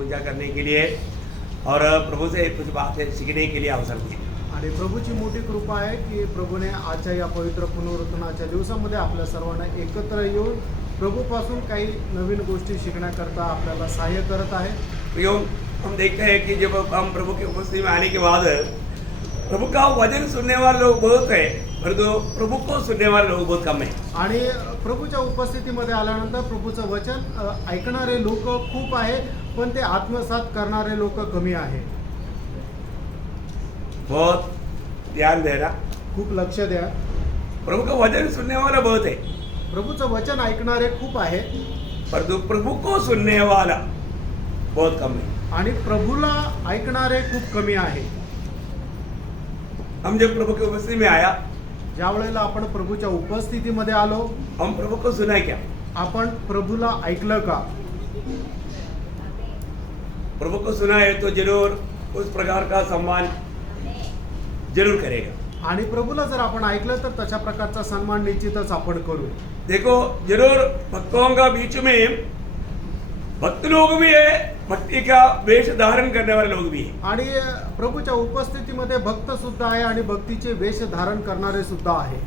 पूजा करने के लिए और प्रभु से कुछ बातें सीखने के लिए अवसर दिया। आणि प्रभूची मोठी कृपा आहे की प्रभूने आजच्या या पवित्र पुनरुत्थानाच्या दिवसामध्ये आपल्या सर्वांना एकत्र येऊन प्रभूपासून काही नवीन गोष्टी शिकण्याकरता आपल्याला सहाय्य करत आहे। क्यों हम देखते हैं कि जब हम प्रभु की उपस्थिति में आने के बाद प्रभु का वचन सुनने वाले लोग बहुत है, परंतु प्रभु को सुनने वाले लोग बहुत कम है। आणि प्रभूच्या उपस्थितीमध्ये आल्यानंतर प्रभूचं वचन ऐकणारे लोक खूप आहे, पण ते आत्मसात करणारे लोक कमी आहे। बहुत ध्यान देना, खूप लक्ष द्या। प्रभु का वचन सुनने वाला बहुत है, प्रभूचं वचन ऐकणारे खूप आहे, परंतु प्रभु को सुनने वाला बहुत कम है। आणि प्रभूला ऐकणारे खूप कमी आहे। हम जब प्रभु की उपस्थिति में आया, ज्या वेळेला आपण प्रभूच्या उपस्थितीमध्ये आलो, हम प्रभु को सुना क्या? आपण प्रभूला ऐकलं का? प्रभु को सुना है तो जरूर उस प्रकार का सम्मान जरूर करेगा। आणि प्रभूला जर आपण ऐकलं तर तशा प्रकारचा सन्मान निश्चितच आपण करू। देखो जरूर भक्तों का बीच में भक्त लोग भी है, भक्ति का वेश धारण करने वाले लोग भी है। आणि प्रभूच्या उपस्थितीमध्ये भक्त सुद्धा आहे आणि भक्तीचे वेश धारण करणारे सुद्धा आहे।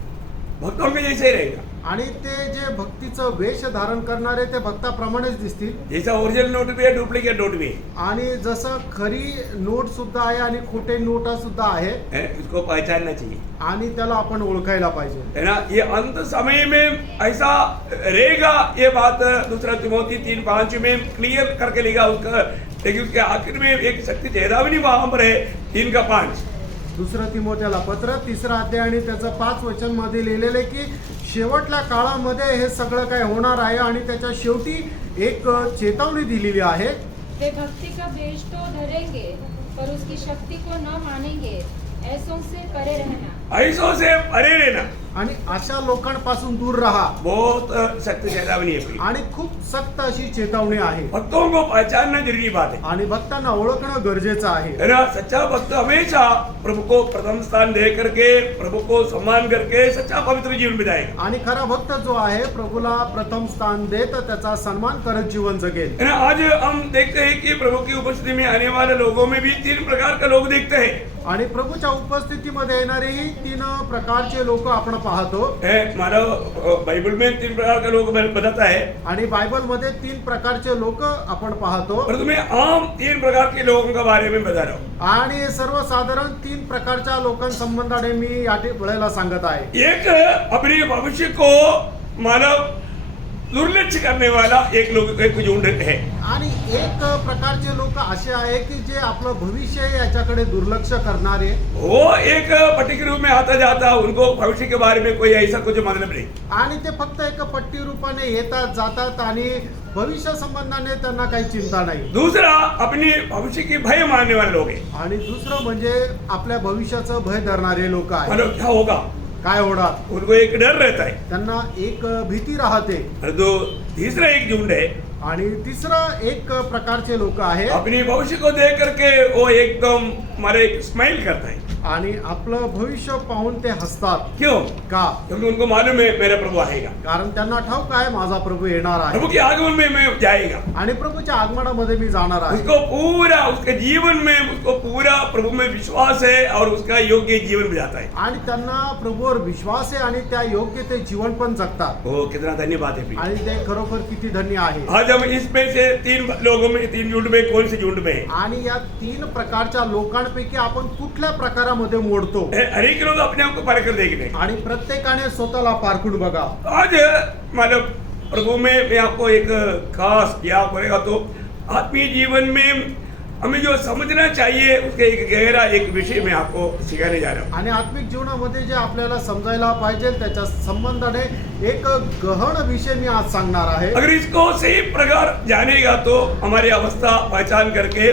भक्तों के जैसे ही रहेगा, आणि ते जे भक्तीचं वेश धारण करणारे ते भक्ताप्रमाणेच दिसतील। जैसा ओरिजिनल नोट भी है, डुप्लीकेट नोट भी है। आणि जसं खरी नोट सुद्धा आहे आणि खोटे नोटा सुद्धा आहे, उसको पहचानना चाहिए, आणि त्याला आपण ओळखायला पाहिजे, है ना। ये अंत समय में ऐसा रहेगा, ये बात दूसरा तिमोथी 3:5 में क्लियर करके लिखा उसका। लेकिन उसके आखिर में एक शक्ति चेतावनी वहां पर है 3:5। दुसरं तिमोथेला पत्र 3रा अध्याय आणि त्याचं 5 वचन मध्ये लिहिलेलं आहे की शेवटल्या काळामध्ये हे सगळं काय होणार आहे आणि त्याच्या शेवटी एक चेतावणी दिलेली आहे। वे भक्ति का वेश तो धरेंगे पर उसकी शक्ति को न मानेंगे, ऐसों से परे रहना। ऐसों से परे रहना, आणि अशा लोकांपासून दूर राहा। बहुत सख्त चेतावनी है। आणि खूप सक्त अशी चेतावणी आहे। भक्तों को पहचानना जरूरी बात है, आणि भक्तांना ओळखणं गरजेचं आहे। है ना। सच्चा भक्त हमेशा प्रभु को प्रथम स्थान दे करके, प्रभु को सम्मान करके सच्चा पवित्र जीवन बिताएगा। आणि खरा भक्त जो आहे प्रभूला प्रथम स्थान देत त्याचा सन्मान करत जीवन जगेल। है ना। आज हम देखते हैं कि प्रभु की उपस्थिति में आने वाले लोगों में भी 3 प्रकार के लोग देखते हैं। आणि प्रभूच्या उपस्थितीमध्ये येणारेही 3 प्रकारचे लोक आपण पाहतो। मानव बाइबल में 3 प्रकार के लोग बताता है, आणि बायबल मध्ये 3 प्रकारचे लोक आपण पाहतो। और तुम्हें आम 3 प्रकार के लोगों के बारे में बता रहा हूँ। आणि सर्वसाधारण 3 प्रकारच्या लोकांसंबंधाने मी या वेळेला सांगत आहे। एक अपने भविष्य को मानव दुर्लक्ष करने वाला एक झुंड है। आणि एक प्रकारचे लोक असे आहे की जे आपलं भविष्य आहे याच्याकडे दुर्लक्ष करणारे। वो एक पर्टिकुलर रूप में आता जाता, उनको भविष्य के बारे में कोई ऐसा कुछ मतलब नहीं। आणि ते फक्त एक पट्टी रूपाने येतात जातात आणि भविष्य संबंधाने त्यांना काही चिंता नाही। दूसरा अपनी भविष्य की भय मानने वाले लोग हैं। आणि दुसरं म्हणजे आपल्या भविष्याचं भय धरणारे लोक आहेत। मतलब क्या होगा, काय होणार, उनको एक डर रहता है। त्यांना एक भीती राहते। और तो तीसरा एक झुंड है, आणि तिसरं एक प्रकारचे लोक आहे अपनी भविष्य को देख करके वो एकदम हमारे स्माइल करता है। आणि आपलं भविष्य पाहून ते हसतात। क्यों? का? क्योंकि उनको मालूम है मेरा प्रभु आएगा, कारण त्यांना ठाऊक आहे माझा प्रभु येणार आहे प्रभु के आगमन में मैं जाएगा। आणि प्रभूच्या आगमनामध्ये मी जाणार आहे। उसको पूरा उसके जीवन में उसको पूरा प्रभु में विश्वास है और उसका योग्य जीवन बिताता है। आणि त्यांना प्रभूवर विश्वास आहे आणि त्या योग्य ते जीवन पण जगतात। वो कितना धन्यवाद है। आणि ते खरोखर किती धन्य आहे। आज हम इसमें से 3 लोगों में 3 झुंड में कौन से झुंड में है? आणि या 3 प्रकारच्या लोकांपैकी आपण कुठल्या प्रकारामध्ये मोडतो? हर एक लोग अपने आप को परख कर देखने। आणि प्रत्येकाने स्वतःला पारखून बघा। आज मतलब प्रभु में मैं आपको एक खास क्या करेगा तो आत्मीय जीवन में हमें जो समझना चाहिए उसके एक गहरा एक विषय में आपको सिखाने जा रहा हूँ। आणि आत्मिक जीवनामध्ये जे आपल्याला समजायला पाहिजे त्याच्या संबंधाने एक गहन विषय मी आज सांगणार आहे। अगर इसको सही प्रकार जानेगा तो हमारी अवस्था पहचान करके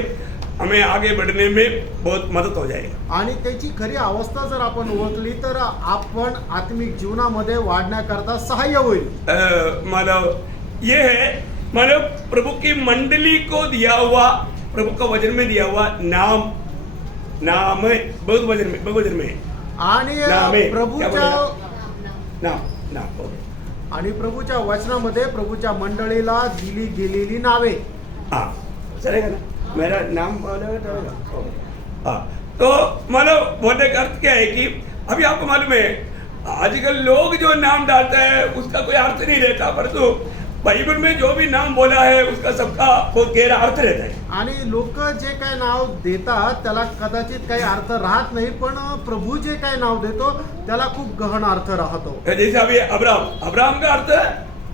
हमें आगे बढ़ने में बहुत मदद हो जाएगा। आणि त्याची खरी अवस्था जर आपण ओळखली तर आपण आत्मिक जीवनामध्ये वाढण्याकरता सहाय्य होईल। मतलब ये है, मतलब प्रभु की मंडली को दिया हुआ, प्रभु का वचन में दिया हुआ नाम बहुवचन में आणि नाम है। प्रभूच्या नाम आणि प्रभूच्या वचनामध्ये प्रभूच्या मंडळीला दिली गेलेली नावे। हाँ, चलेगा ना, मेरा नाम बोलेगा चलेगा। हाँ, तो मतलब बोलने का अर्थ क्या है कि अभी आपको मालूम है आजकल लोग जो नाम डालते हैं उसका कोई अर्थ नहीं रहता, परंतु बाइबल में जो भी नाम बोला है उसका सबका बहुत गहरा अर्थ रहता है। आणि लोक जे काय नाव देतात त्याला कदाचित काही अर्थ राहत नाही, पण प्रभू जे काय नाव देतो त्याला खूप गहन अर्थ राहतो. जैसे अभी अब्राहम, अब्राहम का अर्थ है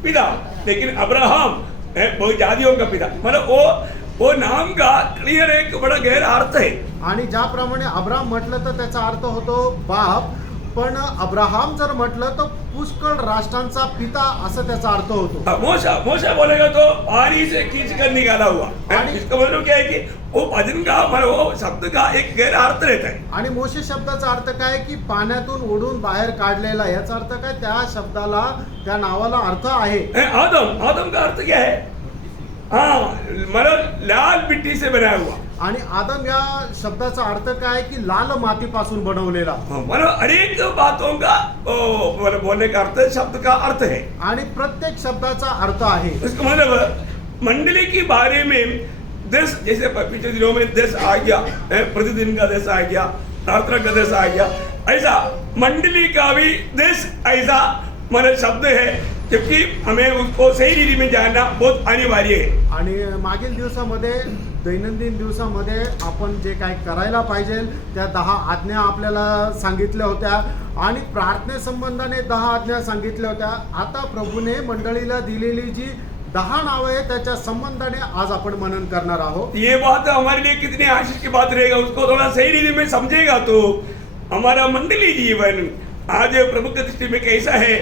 पिता, लेकिन अब्राहम बहुत जातियों का पिता, मतलब वो नाम का क्लियर एक बड़ा गहरा अर्थ है. आणि ज्याप्रमाणे अब्राहम म्हटलं तर त्याचा अर्थ होतो बाप, पण अब्राहम जर म्हटलं तर पुष्कळ राष्ट्रांचा पिता असं त्याचा अर्थ होतो. मोशा बोलेगा तो पानी से खींच कर निकाला हुआ, इसका मतलब क्या है कि वो भजन का मतलब वो शब्द का एक गहरा अर्थ रहता है. आणि मोशे शब्दाचा अर्थ काय की पाण्यातून ओढून बाहेर काढलेला, याचा अर्थ काय त्या शब्दाला त्या नावाला अर्थ आहे. आदम, आदम का अर्थ क्या है? हाँ, मतलब लाल मिट्टी से बनाया हुआ. आणि आदम या शब्दाचा अर्थ काय की लाल मातीपासून बनवलेला. मतलब अनेक बातों का मतलब बोलने का अर्थ शब्द का अर्थ है, आणि प्रत्येक शब्दाचा अर्थ आहे. इसका मतलब मंडली के बारे में 10, जैसे पिछले दिनों में 10 आ गया, प्रतिदिन का 10 आ गया, प्रार्थना का 10 आ गया, ऐसा मंडली का भी 10 ऐसा मतलब शब्द है, जबकि हमें उसको सही रीति में जानना बहुत अनिवार्य है. आणि मागील दिवसामध्ये दैनंदिन दिवसामध्ये आपण जे काय करायला पाहिजे त्या 10 आज्ञा आपल्याला सांगितल्या होत्या आणि प्रार्थनेसंबंधाने 10 आज्ञा सांगितल्या होत्या. आता प्रभूने मंडळीला दिलेली जी 10 नावं आहे त्याच्या संबंधाने आज आपण मनन करणार आहोत. ये बात हमारे लिए कितनी आशीष की बात रहेगा, उसको थोड़ा सही रीति में समझेगा तो हमारा मंडली जीवन आज प्रभु की दृष्टि में कैसा है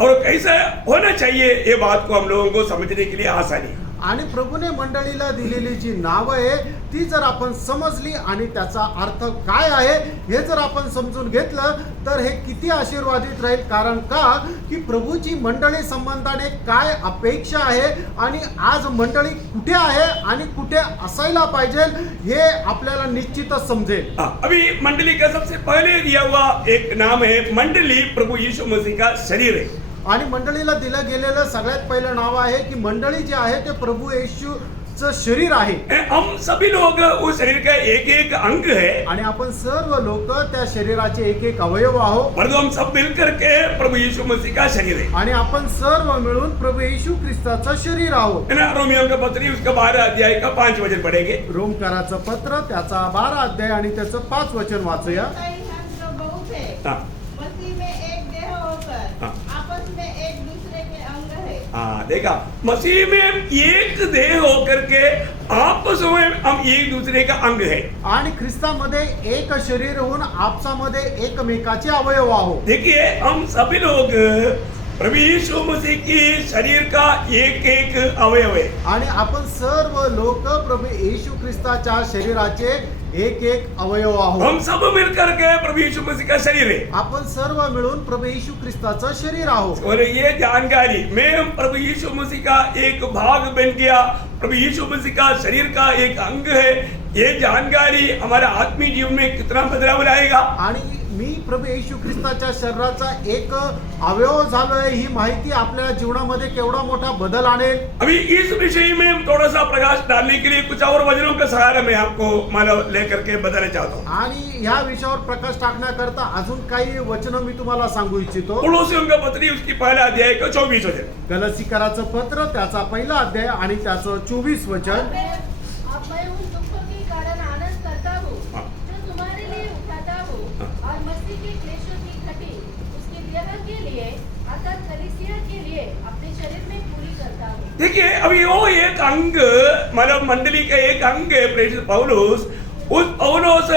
और कैसा होना चाहिए, ये बात को हम लोगों को समझने के लिए आसानी. आणि प्रभूने मंडळीला दिलेली जी नावं आहे ती जर आपण समजली आणि त्याचा अर्थ काय आहे हे जर आपण समजून घेतलं तर हे किती आशीर्वादित राहील. कारण का की प्रभूची मंडळी संबंधाने काय अपेक्षा आहे आणि आज मंडळी कुठे आहे आणि कुठे असायला पाहिजे हे आपल्याला निश्चितच समजेल. अभी मंडली का सबसे पहले दिया हुआ एक नाम है, मंडली प्रभु यीशु मसीह का शरीर है. आणि मंडळीला दिलं गेलेलं सगळ्यात पहिलं नाव आहे की मंडळी जे आहे ते प्रभू येशूचं शरीर आहे. हम सभी लोग उस शरीर का एक एक अंग है आणि आपण सर्व लोक त्या शरीराचे एक एक अवयव आहोत. परंतु हम सब मिलकर के प्रभु यीशु मसीह का शरीर है. आणि आपण सर्व मिळून प्रभु येशू ख्रिस्ताचं शरीर आहोत. रोमियो का पत्री उसका 12 अध्याय का 5 वचन पढ़ेंगे. रोमकाराचं पत्र त्याचा 12 अध्याय आणि त्याचं 5 वचन वाचूया. हाँ. मसीह में एक देह होकर आपस में एक दूसरे के अंग है. हाँ, देखा, मसीह में एक देह होकर के आपस में हम एक दूसरे का अंग है. आणि ख्रिस्तामध्ये एक शरीर होऊन आपसामध्ये एकमेकाचे अवयव आहोत. देखिए, हम सभी लोग प्रभु यीशु मसीह की शरीर का एक एक अवयव है. आणि आपण सर्व लोक प्रभू येशू ख्रिस्ताच्या शरीराचे एक एक अवयव आहोत. हम सब मिलकर के प्रभु यीशु मसीह का शरीर है. आपण सर्व मिळून प्रभू येशू ख्रिस्ताचं शरीर आहोत. और ये जानकारी, मैं प्रभु यीशु मसीह का एक भाग बन गया, प्रभु यीशु मसीह का शरीर का एक अंग है, ये जानकारी हमारा आत्मीय जीवन में कितना बदलाव लाएगा. आणि मी प्रभू येशू ख्रिस्ताच्या शरीराचा एक अवयव झालोय ही माहिती आपल्या जीवनामध्ये केवढा मोठा बदल आणेल. अभी इस विषय में हम थोड़ा सा प्रकाश डालने के लिए कुछ और वचनों का सहारा मैं आपको मानव लेकर के बताना चाहता हूँ. आणि ह्या विषयावर प्रकाश टाकण्याकरता अजून काही वचनं मी तुम्हाला सांगू इच्छितो. कुलोसियों का पत्री उसकी पहला अध्याय का 24 वचन. गलसीकराचं पत्र त्याचा पहिला अध्याय आणि त्याचं 24 वचन. अब मैं उन दुखों के कारण आनंद करता हूँ जो तुम्हारे लिए उठाता हूँ और मसीह के क्लेशों की घटी उसके देह के लिए अर्थात कलीसिया के लिए अपने शरीर में पूरी करता हूँ. देखिए, अभी वो एक अंग मतलब मंडली का एक अंग है प्रेरित पौलुस. उस पौलुस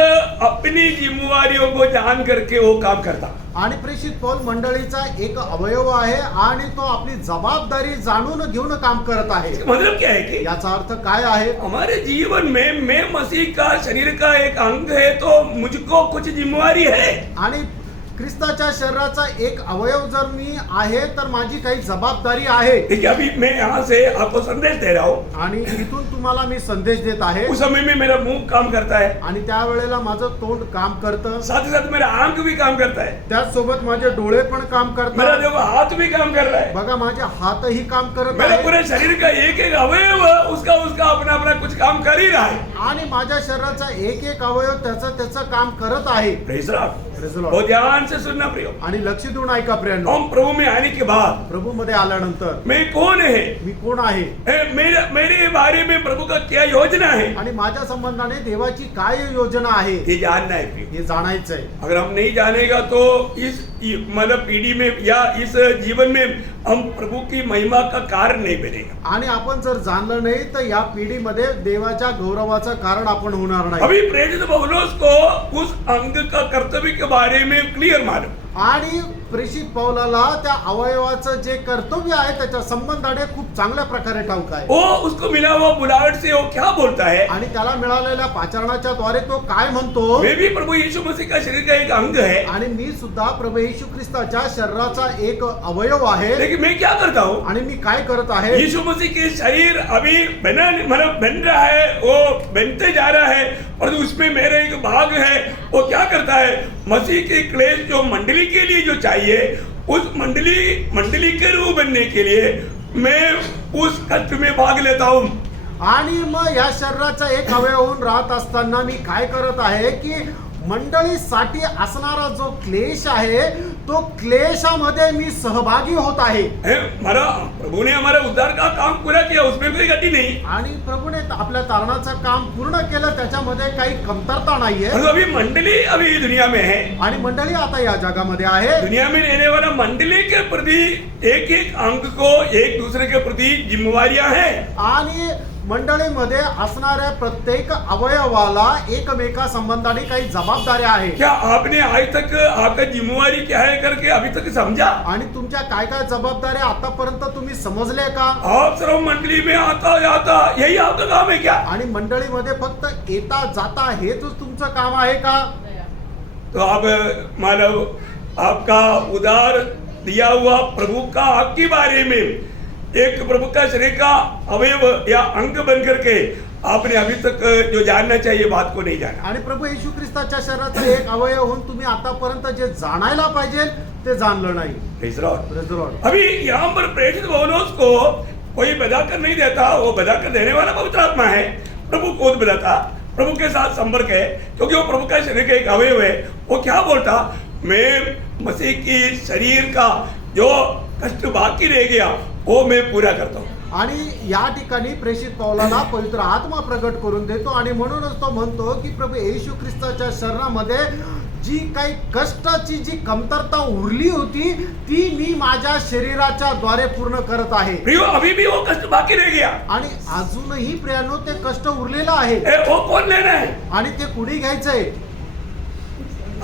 अपनी जिम्मेवारियों को जान करके वो काम करता. आणि प्रेषित पौल मंडळीचा एक अवयव आहे आणि तो आपली जबाबदारी जाणून घेऊन काम करत आहे. मतलब क्या है कि याचा अर्थ काय आहे. हमारे जीवन में मैं मसीह का शरीर का एक अंग है तो मुझको कुछ जिम्मेवारी है. आणि ख्रिस्ताच्या शरीराचा एक अवयव जर मी आहे तर माझी काही जबाबदारी आहे देखिए अभी मैं यहाँ से आपको संदेश दे रहा हूँ, आणि इथून तुम्हाला मी संदेश देत आहे उस समय में मेरा मुंह काम करता है, आणि त्यावेळेला माझं तोंड काम करतं, साथ ही साथ मेरा आंख भी काम करता है, त्याचसोबत माझे डोळे पण काम मेरा करतात, देखो हाथ भी काम कर रहा है, बघा माझे हातही काम करत मेरा आहे पूरे शरीर का एक एक अवयव उसका उसका अपना अपना कुछ काम कर ही रहा है। आणि माझ्या शरीराचा एक एक अवयव त्याचं काम करत आहे. Praise the Lord. Praise the Lord. बहुत ध्यान से सुनना प्रियो, आणि लक्ष देऊन ऐका प्रियांनो, हम प्रभु में आने के बाद प्रभू मध्ये आल्यानंतर मैं कौन है, मी कोण आहे मेरे बारे में प्रभु का क्या योजना है, आणि माझ्या संबंधाने देवाची काय योजना आहे ये जानना है प्रियो। हे जाणायचंय. अगर हम नहीं जानेगा तो इस मतलब पीढ़ी में या इस जीवन में हम प्रभु की महिमा का कारण नहीं बनेगा। आणि आपण जर जाणलं नाही तर या पिढीमध्ये देवाच्या गौरवाचं कारण आपण होणार नाही. अभी प्रेरित पौलुस को उस अंग का कर्तव्य के बारे में क्लियर मालूम, आणि प्रेषित पौलाला त्या अवयवाचं जे कर्तव्य आहे त्याच्या संबंधाने खूप चांगल्या प्रकारे ठाऊक आहे. वो उसको मिला हुआ बुलाहट से वो क्या बोलता है, आणि त्याला मिळालेल्या पाचारणाच्या द्वारे तो काय म्हणतो, मैं भी प्रभु यीशु मसीह का शरीर का एक अंग है, आणि मी सुद्धा प्रभु येशू ख्रिस्ताच्या शरीराचा एक अवयव आहे. लेकिन मैं क्या करता हूँ, आणि मी काय करत आहे, यीशु मसीह के शरीर अभी बन रहा है, वो बनते जा रहा है, और उसमें मेरा एक भाग है, वो क्या करता है, मसीह के क्लेश जो मंडली के लिए जो चाहिए, उस मंडली के रूप बनने के लिए मैं उस कष्ट में भाग लेता हूँ। आणि मग या शरीराचा एक अवयव होऊन राहत असताना मी काय करत आहे की मंडळीसाठी असणारा जो क्लेश आहे तो क्लेशामध्ये मी सहभागी होत आहे. प्रभु ने हमारा उद्धार का काम पूरा किया, उसमें कोई गति नहीं, आणि प्रभूने आपल्या तारणाचं काम पूर्ण केलं, त्याच्यामध्ये काही कमतरता नाहीये. और अभी मंडली अभी दुनिया में है, आणि मंडळी आता या जगामध्ये आहे. दुनिया में रहने वाला मंडली के प्रति एक एक अंग को एक दूसरे के प्रति जिम्मेवारियां हैं, आणि मंडळीमध्ये असणाऱ्या प्रत्येक अवयवाला एकमेका संबंधाने काही जबाबदाऱ्या आहेत. क्या आपने आज तक आपका जिम्मेवारी क्या है करके अभी तक समझा? आणि तुमच्या काय काय जबाबदाऱ्या आतापर्यंत तुम्ही समजले का? आप सिर्फ मंडली में आता जाता यही आपका काम है क्या? आणि मंडळीमध्ये फक्त येता जाता हेच तुमचं काम आहे का? तो आप मानव आपका उदार दिया हुआ प्रभु का आपके बारे में एक प्रभु का शरीर का अवयव या अंग बन करके आपने अभी तक जो जानना चाहिए बात को नहीं जाना। आणि प्रभू येशू ख्रिस्ताच्या शरीराचा एक अवयव होऊन तुम्ही आतापर्यंत जे जाणायला पाहिजे ते जाणलं नाही. Praise the Lord. Praise the Lord. अभी यहाँ पर प्रेरित पौलुस को कोई बधाकर नहीं देता, वो बधाकर देने वाला पवित्र आत्मा है, प्रभु खुद बताता, प्रभु के साथ संपर्क है, क्योंकि वो प्रभु का शरीर का एक अवयव है। वो क्या बोलता, मैं मसीह की शरीर का जो कष्ट बाकी रह गया वो मैं पूरा करता हूँ. आणि या ठिकाणी प्रेषित पौलाला पवित्र आत्मा प्रगट करून देतो, आणि म्हणूनच तो म्हणतो की प्रभू येशू ख्रिस्ताच्या शरीरामध्ये जी काही कष्टाची जी कमतरता उरली होती ती मी माझ्या शरीराच्या द्वारे पूर्ण करत आहे. प्रियो अभी भी वो कष्ट बाकी रह गया, आणि अजूनही प्रियानो ते कष्ट उरलेलं आहे. वो कौन लेना है? आणि ते कुणी घ्यायचंय?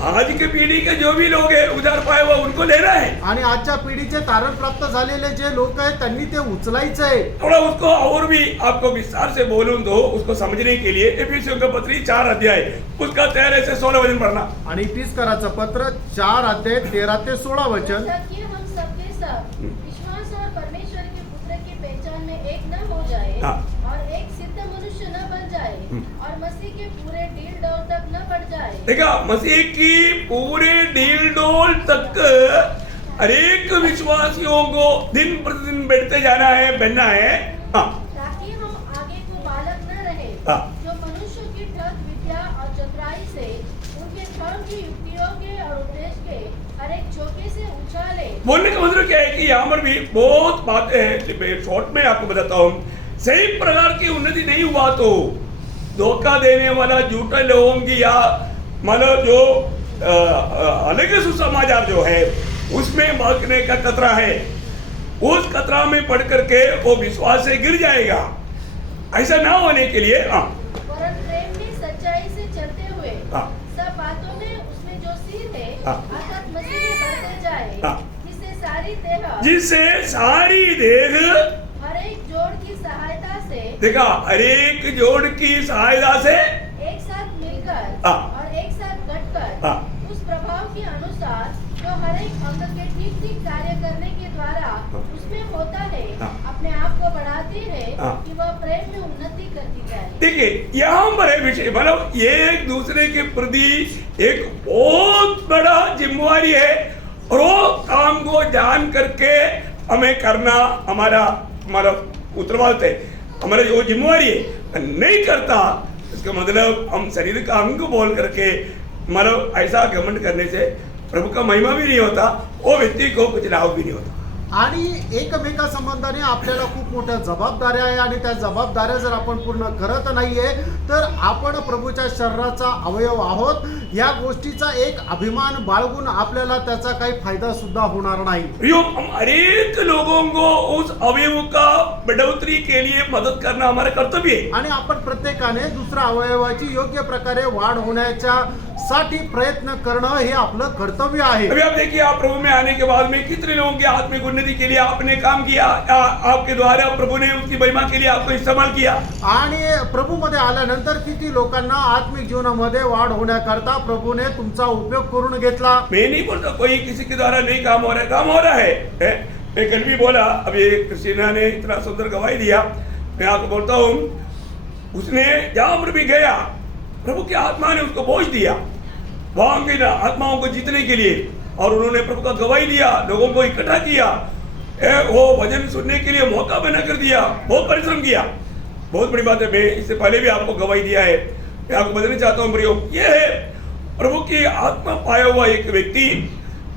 आज की पीढ़ी के जो भी लोग हैं उधार पाए वो उनको लेना है. आणि आजच्या पिढीचे तारण प्राप्त झालेले जे लोक आहेत त्यांनी ते उचलायचंय. थोड़ा उसको और भी आपको विस्तार से बोलूं तो उसको समझने के लिए एफिसियों का पत्री 4 अध्याय उसका 13 से 16 वचन पढ़ना. आणि इफिसकराचं पत्र 4 अध्याय 13 ते 16 वचन. ताकि हम सबके सब विश्वास और परमेश्वर के पुत्र की पहचान में एक न हो जाए हाँ. और एक सिद्ध मनुष्य न बन जाए और मसीह के पूरे डील डौल तक न बढ़ जाए. देखा, मसीह की पूरे डील डोल तक अनेक विश्वासियों को दिन प्रतिदिन बढ़ते जाना है, बनना है. हाँ. ताकि हम आगे को बालक न रहे हाँ. जो मनुष्य की ठग विद्या और चतुराई से उनके ठग की युक्तियों के और उपदेश के हर एक झोंके से उछाले. बोलने का मतलब क्या है कि यहाँ पर भी बहुत बातें हैं, शॉर्ट में आपको बताता हूँ. सही प्रकार की उन्नति नहीं हुआ तो धोखा देने वाला झूठे लोगों की या मतलब जो अलग सुसमाचार जो है उसमें भागने का खतरा है. उस खतरा में पड़ करके वो विश्वास से गिर जाएगा. ऐसा ना होने के लिए वरन प्रेम में सच्चाई से चलते हुए हाँ. सब बातों में उसमें जो सिर है हाँ. अर्थात मसीह में बढ़ते जाए हाँ. जिससे सारी देह हर एक जोड़ की सहायता से देखा, हर एक जोड़ की सहायता से एक साथ मिलकर हाँ. और एक साथ घटकर हाँ. उस प्रभाव के अनुसार व्यवहारिक अंग के ठीक ठीक कार्य करने के द्वारा उसमें होता है, हाँ। अपने आप को बढ़ाती है हाँ। कि वह प्रेम में उन्नति करती जाए। देखिए यहाँ पर है विषय, मतलब ये एक दूसरे के प्रति एक बहुत बड़ा जिम्मेवारी है और वो काम को जान करके हमें करना हमारा उत्तरदायित्व है, हमारा जो जिम्मेवारी है। नहीं करता इसका मतलब हम शरीर का अंग बोल करके मतलब ऐसा घमंड करने से प्रभु का महिमा भी नहीं होता, वो व्यक्ति को कुछ लाभ भी नहीं होता। आणि एकमेका संबंधाने आपल्याला खूप मोठ्या जबाबदाऱ्या आहे आणि त्या जबाबदाऱ्या जर आपण पूर्ण करत नाहीये तर आपण प्रभूच्या शरीराचा अवयव आहोत, या गोष्टीचा एक अभिमान बाळगून आपल्याला त्याचा काही फायदा सुद्धा होणार नाही। हम हरेक लोगों को उस अवयव का बढ़ोतरी के लिए मदद करना हमारा कर्तव्य है। आणि आपण प्रत्येकाने दुसऱ्या अवयवाची योग्य प्रकारे वाढ होण्याच्या साठी प्रयत्न करणं हे आपलं कर्तव्य आहे। अभी आप देखिए, आप प्रभु में आने के बाद में कितने लोगों की आत्मिक उन्नति के लिए आपने काम किया, आपके द्वारा प्रभु ने उसकी महिमा के लिए आपको इस्तेमाल किया। आणि प्रभू मध्ये आल्यानंतर किती लोकांना आत्मिक जीवनामध्ये वाढ होण्याकरता प्रभूने तुमचा उपयोग करून घेतला। मैं नहीं बोलता कोई किसी के द्वारा नहीं काम हो रहा है, काम हो रहा है। मैं कल भी बोला, अभी क्रिस्टीना ने इतना सुंदर गवाही दिया, मैं आपको बोलता हूँ उसने जहां पर भी गया प्रभु की आत्मा ने उसको बोझ दिया वहां की आत्माओं को जीतने के लिए, और उन्होंने प्रभु का गवाही दिया, लोगों को इकट्ठा किया, वो भजन सुनने के लिए मौका बना कर दिया, बहुत परिश्रम किया। बहुत बड़ी बात है, मैं इससे पहले भी आपको गवाही दिया है, मैं आपको बताना चाहता हूँ प्रियो, ये है प्रभु की आत्मा पाया हुआ एक व्यक्ति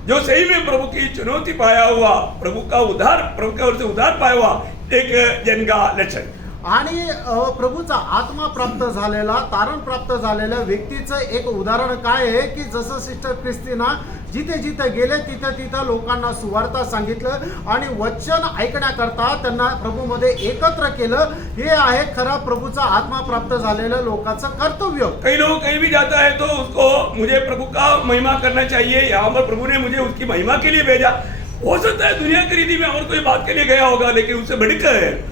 जो सही में प्रभु की चुनौती पाया हुआ, प्रभु का ओर से उद्धार पाया हुआ एक जन का लक्षण। आणि प्रभूचा आत्मा प्राप्त झालेला, तारण प्राप्त झालेल्या व्यक्तीचं एक उदाहरण काय आहे की जसं सिस्टर क्रिस्टीना जिथे जिथे गेले तिथे तिथे लोकांना सुवार्ता सांगितलं आणि वचन ऐकण्याकरता त्यांना प्रभूमध्ये एकत्र केलं, हे आहे खरा प्रभूचा आत्मा प्राप्त झालेल्या लोकांचं कर्तव्य। कई लोग कहीं भी जाता है तो उसको मुझे प्रभु का महिमा करना चाहिए, यहाँ पर प्रभु ने मुझे उसकी महिमा के लिए भेजा। हो सकता है दुनिया की रीति में और कोई बात के लिए गया होगा, लेकिन उससे बढ़कर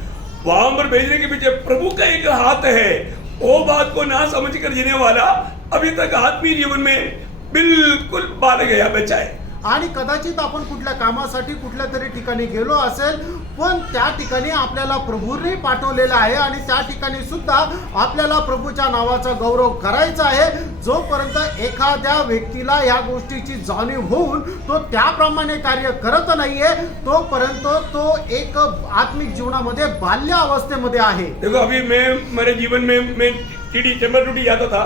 वहां पर भेजने के पीछे प्रभु का एक हाथ है। वो बात को ना समझ कर जीने वाला अभी तक आत्मीय जीवन में बिल्कुल बाल गया बच्चा है। आणि कदाचित आपण कुठल्या कामासाठी कुठल्या तरी ठिकाणी गेलो असेल, पण त्या ठिकाणी आपल्याला प्रभूने पाठवलेलं आहे आणि त्या ठिकाणी सुद्धा आपल्याला प्रभूच्या नावाचा गौरव करायचा आहे। जोपर्यंत एखाद्या व्यक्तीला या गोष्टीची जाणीव होऊन तो त्याप्रमाणे कार्य करत नाहीये, तोपर्यंत तो एक आत्मिक जीवनामध्ये बाल्य अवस्थेमध्ये आहे। देखो अभी मैं मेरे जीवन में मैं टेंबर ड्यूटी जाता था,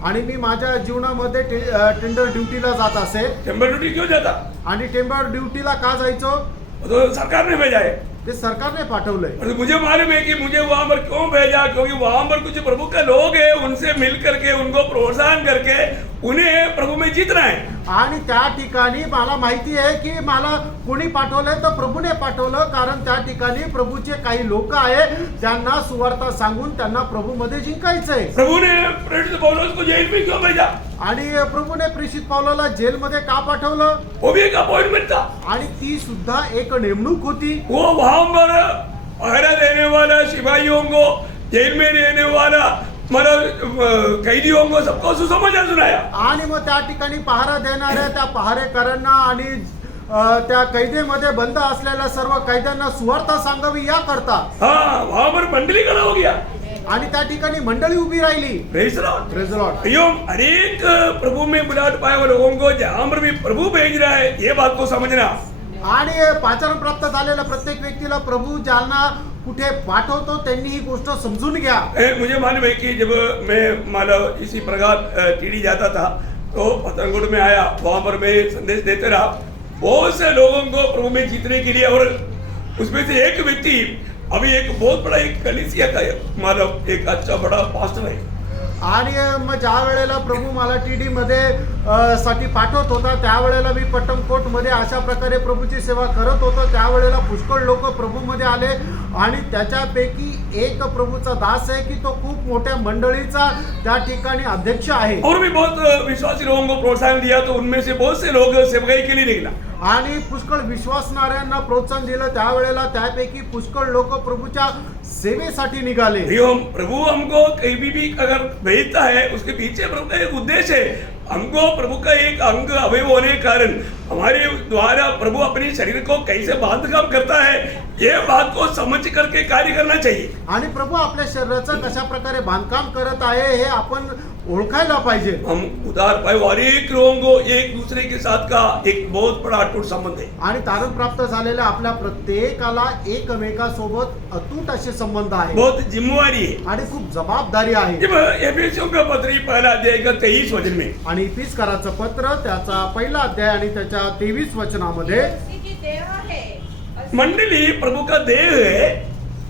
आणि मी माझ्या जीवनामध्ये टेंडर ड्युटीला जात असे। टेंबर ड्यूटी क्यों जाता? आणि टेंडर ड्युटीला का जायचो? तो सरकार ने भेजा है, ते सरकारने पाठवलंय। और मुझे मालूम है कि मुझे वहां पर क्यों भेजा, क्योंकि वहां पर कुछ प्रभु के लोग हैं, उनसे मिल करके उनको प्रोत्साहन करके उन्हें प्रभु में जीतना है। आणि त्या ठिकाणी मला माहिती आहे की मला कोणी पाठवलंय, तर प्रभूने पाठवलं, कारण त्या ठिकाणी प्रभूचे काही लोक आहेत, त्यांना सुवार्ता सांगून त्यांना प्रभूमध्ये जिंकायचंय। प्रभु ने प्रेरित पौलुस को जेल में क्यों भेजा? आणि प्रभूने प्रेषित पावलाला जेलमध्ये का पाठवलं? वो भी एक अपॉइंटमेंट था, आणि ती सुद्धा एक नेमणूक होती। वो वहां पर पहरा देने वाला, सिपाहियों को जेल में रहने वाला, मतलब कैदियों को सबको सुसमाचार सुनाया। आणि मग त्या ठिकाणी पहारा देणाऱ्या त्या पहारेकरांना आणि त्या कैदेमध्ये बंद असलेल्या सर्व कैद्यांना सुवार्ता सांगावी या करता हाँ, वहां पर मंडली खड़ा हो गया आणि त्या ठिकाणी मंडळी उभी राहिली। Praise the Lord. Praise the Lord. यो हरेक प्रभु में बुलाहट पाए हुए लोगों को जहां पर भी प्रभु भेज रहा है, ये बात को समझना। आणि पाचारण प्राप्त झालेल्या प्रत्येक व्यक्तीला प्रभू ज्यांना कुठे पाठवतो त्यांनी ही गोष्ट समजून घ्या। मुझे मालूम है कि जब मैं मालूम इसी प्रकार टीडी जाता था तो पतंगुड़ में आया, वहां पर मैं संदेश देते रहा बहुत से लोगों को प्रभु में जीतने के लिए, और उसमें से एक व्यक्ति अभी एक बहुत बड़ा एक कलीसिया का मालूम एक अच्छा बड़ा पास्टर है। आणि मग ज्या वेळेला प्रभू मला टीडी मध्ये साठी पाठवत होता, त्यावेळेला मी पट्टणकोट मध्ये अशा प्रकारे प्रभूची सेवा करत होतो। त्यावेळेला पुष्कळ लोक प्रभू मध्ये आले आणि त्याच्यापैकी एक प्रभूचा दास आहे की तो खूप मोठ्या मंडळीचा त्या ठिकाणी अध्यक्ष आहे। और भी बहुत विश्वासी लोगों को प्रोत्साहन दिया, तो उनमें से बहुत से लोग सेवकाई के लिए निकला। आणि पुष्कळ विश्वासणाऱ्यांना प्रोत्साहन दिलं, त्यावेळेला त्यापैकी पुष्कळ लोक प्रभूच्या सेवेसाठी निघाले. प्रियो, प्रभु हमको कहीं भी अगर भेजता है उसके पीछे प्रभु का एक उद्देश्य है. हमको प्रभु का एक अंग अवयव होने के कारण हमारे द्वारा प्रभु अपने शरीर को कैसे बांधकाम करता है ये बात को समझ करके कार्य करना चाहिए. आणि प्रभू आपल्या शरीराचं कशा प्रकारे बांधकाम करत आहे हे आपण ओळखायला पाहिजे. हम उदार पाए और एक लोगों को एक दूसरे के साथ का एक बहुत बड़ा अटूट संबंध है. आणि तारण प्राप्त झालेल्या आपल्या प्रत्येकाला एकमेकासोबत अतूट असे संबंध आहे बहुत जिम्मेवारी है. आणि खूप जबाबदारी आहे. जब एफेसियों का पत्री पहला अध्याय का 23 वचन में आणि इफिसकाराचं पत्र त्याचा पहिला अध्याय आणि त्याच्या 23 वचनामध्ये उसी की देह है और मंडली प्रभु का देह है.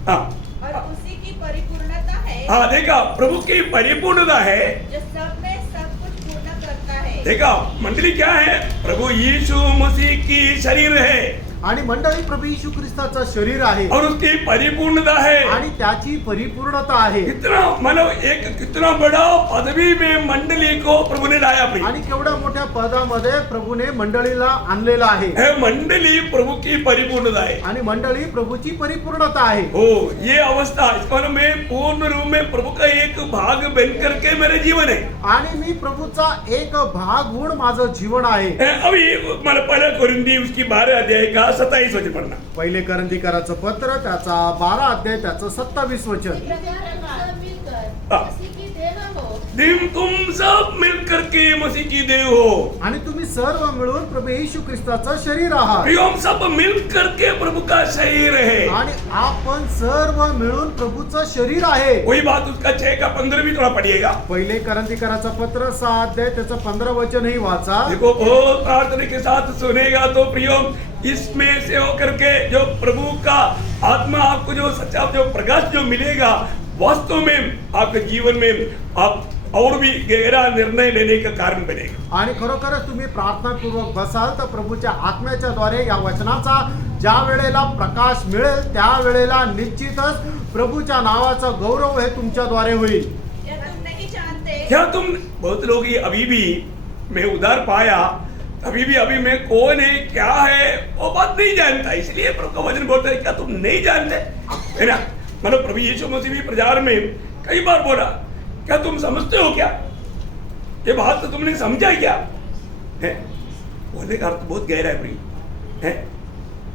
हाँ उसी की परिपूर्णता है हाँ, देखा प्रभु की परिपूर्णता है. जो सब में सब कुछ पूर्ण करता है. देखा मंडली क्या है, प्रभु यीशु मसीह की शरीर है आणि मंडळी प्रभू येशू ख्रिस्ताचं शरीर आहे और उसकी परिपूर्णता है. आणि त्याची परिपूर्णता आहे. कितना मतलब एक कितना बड़ा पदवी में मंडली को प्रभु ने लाया अपनी. आणि केवढ्या मोठ्या पदामध्ये प्रभूने मंडळीला आणलेला आहे. है मंडली प्रभु की परिपूर्णता है. आणि मंडळी प्रभूची परिपूर्णता आहे. ओ ये अवस्था इसका मतलब मैं पूर्ण रूप में प्रभु का एक भाग बन करके मेरे जीवन है. आणि मी प्रभूचा एक भाग होऊन माझं जीवन आहे. अभी मतलब पहला कोरिंथी उसकी 12 अध्याय का 27 वचन पढ़ना. पहिले करंथीकराचं पत्र त्याचा 12 अध्याय त्याचं 27 वचन. इस प्रकार हम सब मिलकर हाँ। उसी की देह हो दिन तुम सब मिल करके मसीह की देह हो. आणि तुम्ही सर्व मिळून प्रभू येशू ख्रिस्ताचं शरीर आहात. प्रियो, हम सब मिल करके प्रभु का शरीर है. आणि आपण सर्व मिळून प्रभूचं शरीर आहे. वही बात उसका 6 का 15 भी थोड़ा पढ़िएगा. पहिले करंथीकराचं पत्र 6 अध्याय त्याचं 15 वचनही वाचा. देखो बहुत प्रार्थना के साथ सुनेगा तो प्रियो इसमें से होकर के जो प्रभु का आत्मा आपको जो सच्चा जो प्रकाश जो मिलेगा वास्तव में आपके जीवन में आप और भी गहरा निर्णय लेने का कारण बनेगा. आणि खरोखरच तुम्ही प्रार्थनापूर्वक बसाल तर प्रभूच्या आत्म्याच्या द्वारे या वचनाचा ज्या वेळेला प्रकाश मिळेल त्या वेळेला निश्चितच प्रभूच्या नावाचा गौरव हे तुमच्याद्वारे होईल. क्या तुम नहीं जानते क्या तुम बहुत लोग ये अभी भी मैं उधार पाया अभी मैं कौन है क्या है वो बात नहीं जानता. इसलिए प्रभु का वचन बोलता है क्या तुम नहीं जानते है ना. मतलब प्रभु यीशु मसीह भी प्रचार में कई बार बोला क्या तुम समझते हो क्या, ये बात तो तुमने समझा क्या है. बोलने का अर्थ बहुत गहरा है प्रिय है.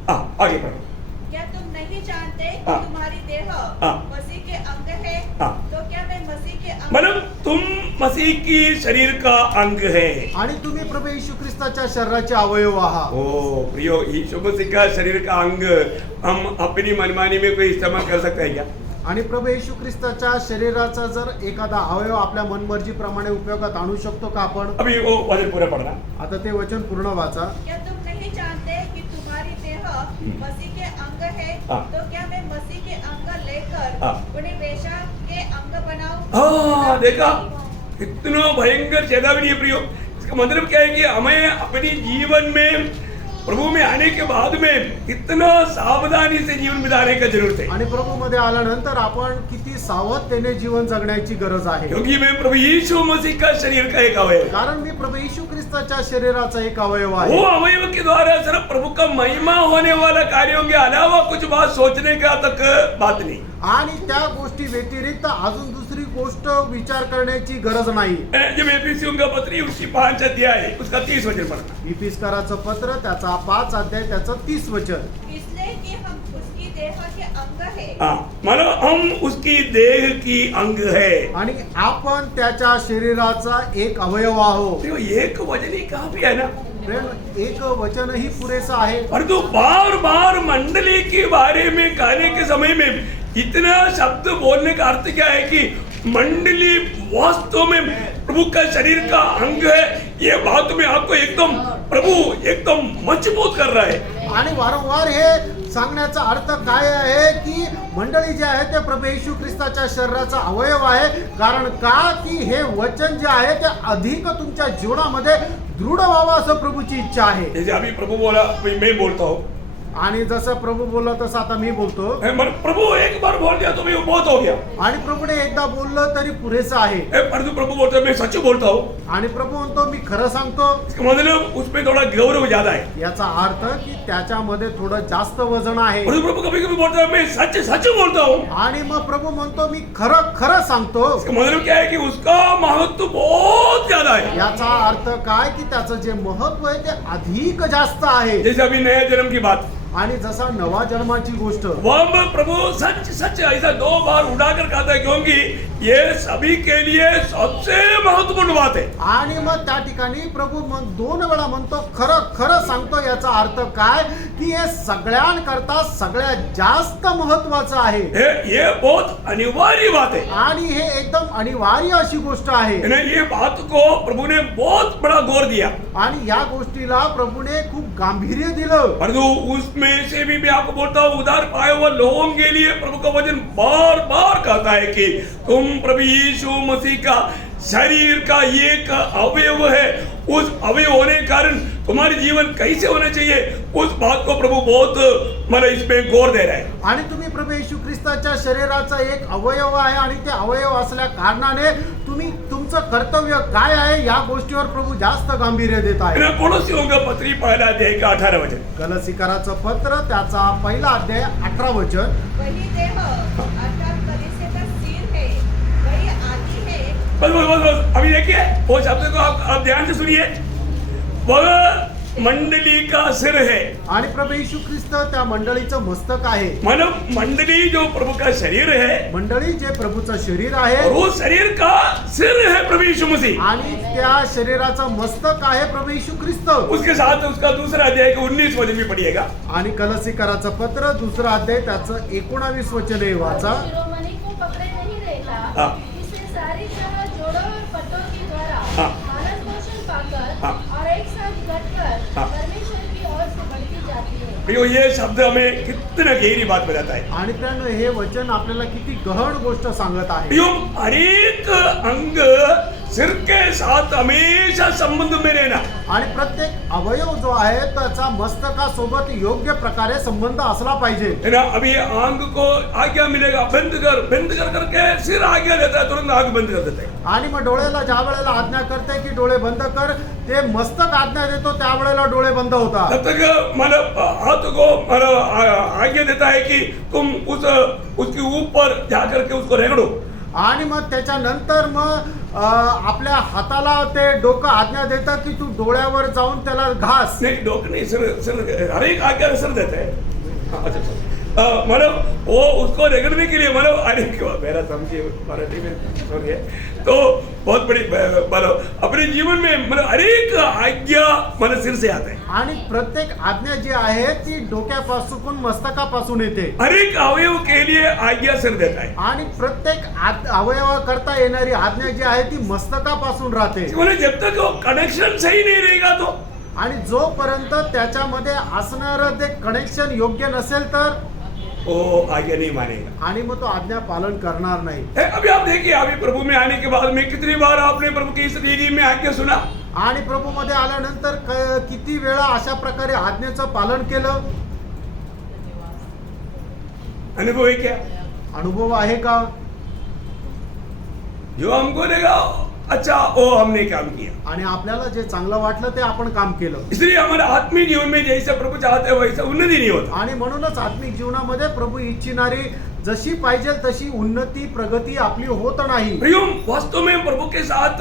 आगे पढ़ो. क्या तुम नहीं जानते कि हाँ। तुम्हारी देह हाँ। मसीह के अंग है हाँ। तो क्या मैं मसीह के अंग मतलब तुम मसीह की शरीर का अंग है. आणि तुम्ही प्रभू येशू ख्रिस्ताच्या शरीराचे अवयव आहात. ओ प्रियो, यीशु मसीह का शरीर का अंग हम अपनी मनमानी में कोई इस्तेमाल कर सकते हैं क्या. आणि प्रभू येशू ख्रिस्ताच्या शरीराचा जर एखादा अवयव आपल्या मनमर्जीप्रमाणे उपयोगात आणू शकतो का आपण. अभी वो वचन पूरा पढ़ना. आता ते वचन पूर्ण वाचा. क्या तुम नहीं जानते कि तुम्हारी देह मसीह के अंग है हाँ। तो क्या मैं मसीह के अंग लेकर हाँ। उन्हें वेश्या के अंग बनाऊं. हाँ देखा कितना भयंकर चेतावनी है प्रियो. इसका मतलब क्या है कि हमें अपनी जीवन में प्रभु में आने के बाद में इतना सावधानी से जीवन बिताने का जरूरत है. आणि प्रभू मध्ये आल्यानंतर आपण किती सावधतेने जीवन जगण्याची गरज आहे. क्योंकि मैं प्रभु यीशु मसीह का शरीर का एक अवयव. कारण मी प्रभू येशू ख्रिस्ताच्या शरीराचा एक अवयव वो आहे. अवयव के द्वारा सिर्फ प्रभु का महिमा होने वाला कार्यों के अलावा कुछ बात सोचने का तक बात नहीं. आणि त्या गोष्टी व्यतिरिक्त अजून दुसरी गोष्ट विचार करण्याची गरज नाही. जब एफिसियों का पत्री उसकी 5 अध्याय है उसका 30 वचन पढ़ना. इफिसकाराचं पत्र त्याचा 5 अध्याय त्याचं 30 वचन. इसलिए कि हम उसकी देह के अंग है हाँ मतलब हम उसकी देह की अंग है. आणि आपण त्याच्या शरीराचा एक अवयव आहोत. देखो एक वचन ही काफी है ना. फ्रेंड, एक वचनही पुरेसं आहे. परंतु बार बार मंडली के बारे में कहने के समय में इतना शब्द बोलने का अर्थ क्या है कि मंडली वास्तव में प्रभु का शरीर का अंग है. ये बात में आपको एकदम प्रभु एकदम मजबूत कर रहा है. आणि वारंवार हे सांगण्याचा अर्थ काय आहे की मंडळी जे आहे ते प्रभू येशू ख्रिस्ताच्या शरीराचा अवयव आहे. कारण का की हे वचन जे आहे ते अधिक तुमच्या जीवनामध्ये दृढ व्हावं असं प्रभूची इच्छा आहे. जैसे अभी प्रभु बोला मैं बोलता हूँ आणि जसं प्रभू बोलला तसं आता मी बोलतो प्रभु एक बार बोल दिया तो भी बहुत हो गया, आणि प्रभूने एकदा बोललं तरी पुरेसं आहे. परंतु प्रभु बोलते मैं सच बोलता हूँ, आणि प्रभू म्हणतो मी खरं सांगतो. इसका मतलब उसमें थोड़ा गौरव ज्यादा है. याचा अर्थ की त्याच्यामध्ये थोडं जास्त वजन आहे. परंतु प्रभु कभी कभी बोलता है मैं सच सच बोलता हूँ. आणि मग प्रभू म्हणतो मी खरं खरं सांगतो. इसका मतलब क्या है कि उसका महत्व बहुत ज्यादा है. याचा अर्थ काय की त्याचं जे महत्व आहे ते अधिक जास्त आहे. जैसे अभी नए जन्म की बात, आणि जसा नवा जन्माची गोष्ट, वह प्रभु सच सच ऐसा 2 बार उड़ाकर कहता है, क्योंकि ये सभी के लिए सबसे महत्वपूर्ण बात है. आणि मग त्या ठिकाणी प्रभू मग 2 वेळा म्हणतो खरं खरं सांगतो. याचा अर्थ काय की हे सगळ्यांकरता सगळ्यात जास्त महत्वाचं आहे. ये बहुत अनिवार्य बात है. आणि हे एकदम अनिवार्य अशी गोष्ट आहे. ये बात को प्रभु ने बहुत बड़ा गौर दिया. आणि या गोष्टीला प्रभूने खूप गांभीर्य दिलं. परंतु उसमें से भी मैं आपको बोलता हूँ, उधार पाए हुए लोगों के लिए प्रभु का वचन बार बार कहता है कि तुम प्रभु यीशु मसीह का शरीर का एक अवयव है. उस अवयव होने के कारण तुम्हारे जीवन कैसे होना चाहिए उस बात को प्रभु बहुत मतलब इसमें गौर दे रहा है. आणि तुम्ही प्रभू येशू ख्रिस्ताच्या शरीराचा एक अवयव आहे आणि ते अवयव असल्या कारणाने तुम्ही तुमचं कर्तव्य काय आहे या गोष्टीवर प्रभू जास्त गांभीर्य देत आहे. कोलोसियों का पत्री पहला अध्याय का 18 वचन. कलसीकराचं पत्र त्याचा पहिला अध्याय 18 वचन. वही देह अर्थात कलीसिया का सिर है, वही आदि है. बस अभी देखिए वो शब्द को आप ध्यान से सुनिए. वह मंडली का सिर है. आणि प्रभू येशू ख्रिस्त त्या मंडळीचं मस्तक आहे. मानव मंडली जो प्रभु का शरीर है, मंडळी जे प्रभूचं शरीर आहे और वो शरीर का सिर है प्रभु यीशु मसीह. आणि त्या शरीराचं मस्तक आहे प्रभू येशू ख्रिस्त. उसके साथ उसका दूसरा अध्याय का 19 वचन भी पढ़िएगा. आणि कलसीकराचं पत्र दुसरा अध्याय त्याचं 19 वचन आहे वाचा. शिरोमणि को पकड़े नहीं रहता, हाँ. इससे सारी शह जोड़ों और पट्टों के द्वारा हाँ. पालन पोषण पाकर हाँ. और एक साथ घटकर हाँ. परमेश्वर की ओर से बढ़ती जाती है. प्रियो, ये शब्द हमें कितना गहरी बात बताता है. आणि त्यानं हे वचन आपल्याला किती गहन गोष्ट सांगत आहे. प्रियो, हर एक अंग सिर के साथ हमेशा संबंध में रहना. आणि प्रत्येक अवयव जो आहे त्याचा मस्तकासोबत योग्य प्रकारे संबंध असला पाहिजे. है ना. अभी अंग को आज्ञा मिलेगा, बंद कर करके सिर आज्ञा देता है, तुरंत आंख बंद कर देता है. आणि मग डोळ्याला ज्या वेळेला आज्ञा करते की डोळे बंद कर, ते मस्तक आज्ञा देतो त्या वेळेला डोळे बंद होतात. तब तक मतलब हाथ को मतलब आज्ञा देता है कि तुम उसके ऊपर जाकर के उसको रगड़ो. आणि मग त्याच्यानंतर मग आपल्या हाताला ते डोकं आज्ञा देतं की तू डोळ्यावर जाऊन त्याला घास. नहीं, डॉक्टर नहीं, सिर हर एक आज्ञा सिर देता है. हाँ, अच्छा. मतलब वो उसको रगड़ने के लिए मतलब अरे मेरा समझिए मराठी में सॉरी है तो बहुत बड़ी मतलब अपने जीवन में मतलब हर एक आज्ञा मतलब सिर से आता है. आणि प्रत्येक आज्ञा जी आहे ती डोक्यापासून मस्तकापासून येते. हर एक अवयव के लिए आज्ञा सिर देता है. आणि प्रत्येक अवयवा करता येणारी आज्ञा जी आहे ती मस्तकापासून राहते. मतलब जब तक वो कनेक्शन सही नहीं रहेगा तो आणि जोपर्यंत त्याच्यामध्ये असणारं ते कनेक्शन योग्य नसेल तर वो आज्ञा नहीं मानेगा. आणि मग तो आज्ञा पालन करणार नाही. अभी आप देखिए, अभी प्रभु में आने के बाद में कितनी बार आपने प्रभु की इस रीति में आज्ञा सुना. आणि प्रभू मध्ये आल्यानंतर किती वेळा अशा प्रकारे आज्ञेचं पालन केलं. अनुभव है क्या? अनुभव आहे का? जो हमको लगा अच्छा वो हमने काम किया. आणि आपल्याला जे चांगलं वाटलं ते आपण काम केलं. इसलिए हमारे आत्मिक जीवन में जैसे प्रभु चाहते हैं वैसा उन्नति नहीं होता. आणि म्हणूनच आत्मिक जीवनामध्ये प्रभू इच्छिणारी जशी पाहिजे तशी उन्नती प्रगती आपली होत नाही. प्रियो, वास्तव में प्रभु के साथ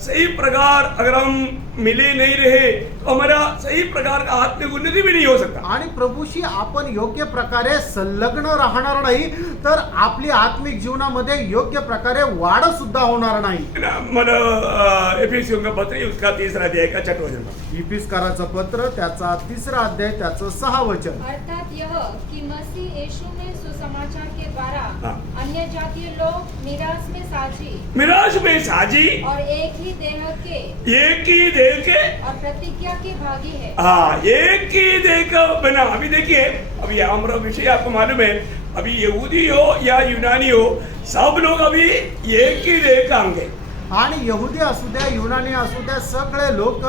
सही प्रकार अगर हम मिले नहीं रहे तो हमारा सही प्रकार का आत्मिक उन्नति भी नहीं हो सकता. आणि प्रभूशी आपण योग्य प्रकारे संलग्न राहणार नाही तर आपली आत्मिक जीवनामध्ये योग्य प्रकारे वाढ सुद्धा होणार नाही. मतलब एफिसियों का पत्र उसका 3 अध्याय का 6 वचन. इफिसकाराचं पत्र त्याचा 3 अध्याय त्याचं 6 वचन. अर्थात यह कि मसीह यीशु में सुसमाचार के द्वारा हाँ. अन्य जातीय लोग निराश में साझी मिराज में साझी और एक ही देह के एक ही देह के और प्रतिज्ञा के भागी है. हाँ, एक ही देह का बना. अभी देखिए, अभी हमारा विषय आपको मालूम है, अभी यहूदी हो या यूनानी हो सब लोग अभी एक ही देह का अंग है. आणि यहुदी असू द्या युनानी असू द्या सगळे लोक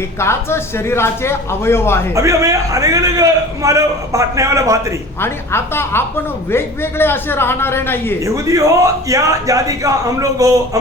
एकाच शरीराचे अवयव आहेत. अभी हमें अलग अलग मालूम बांटने वाला बात नहीं. आणि आता आपण वेगवेगळे असे राहणारे नाहीये. यहूदी हो या जाति का हम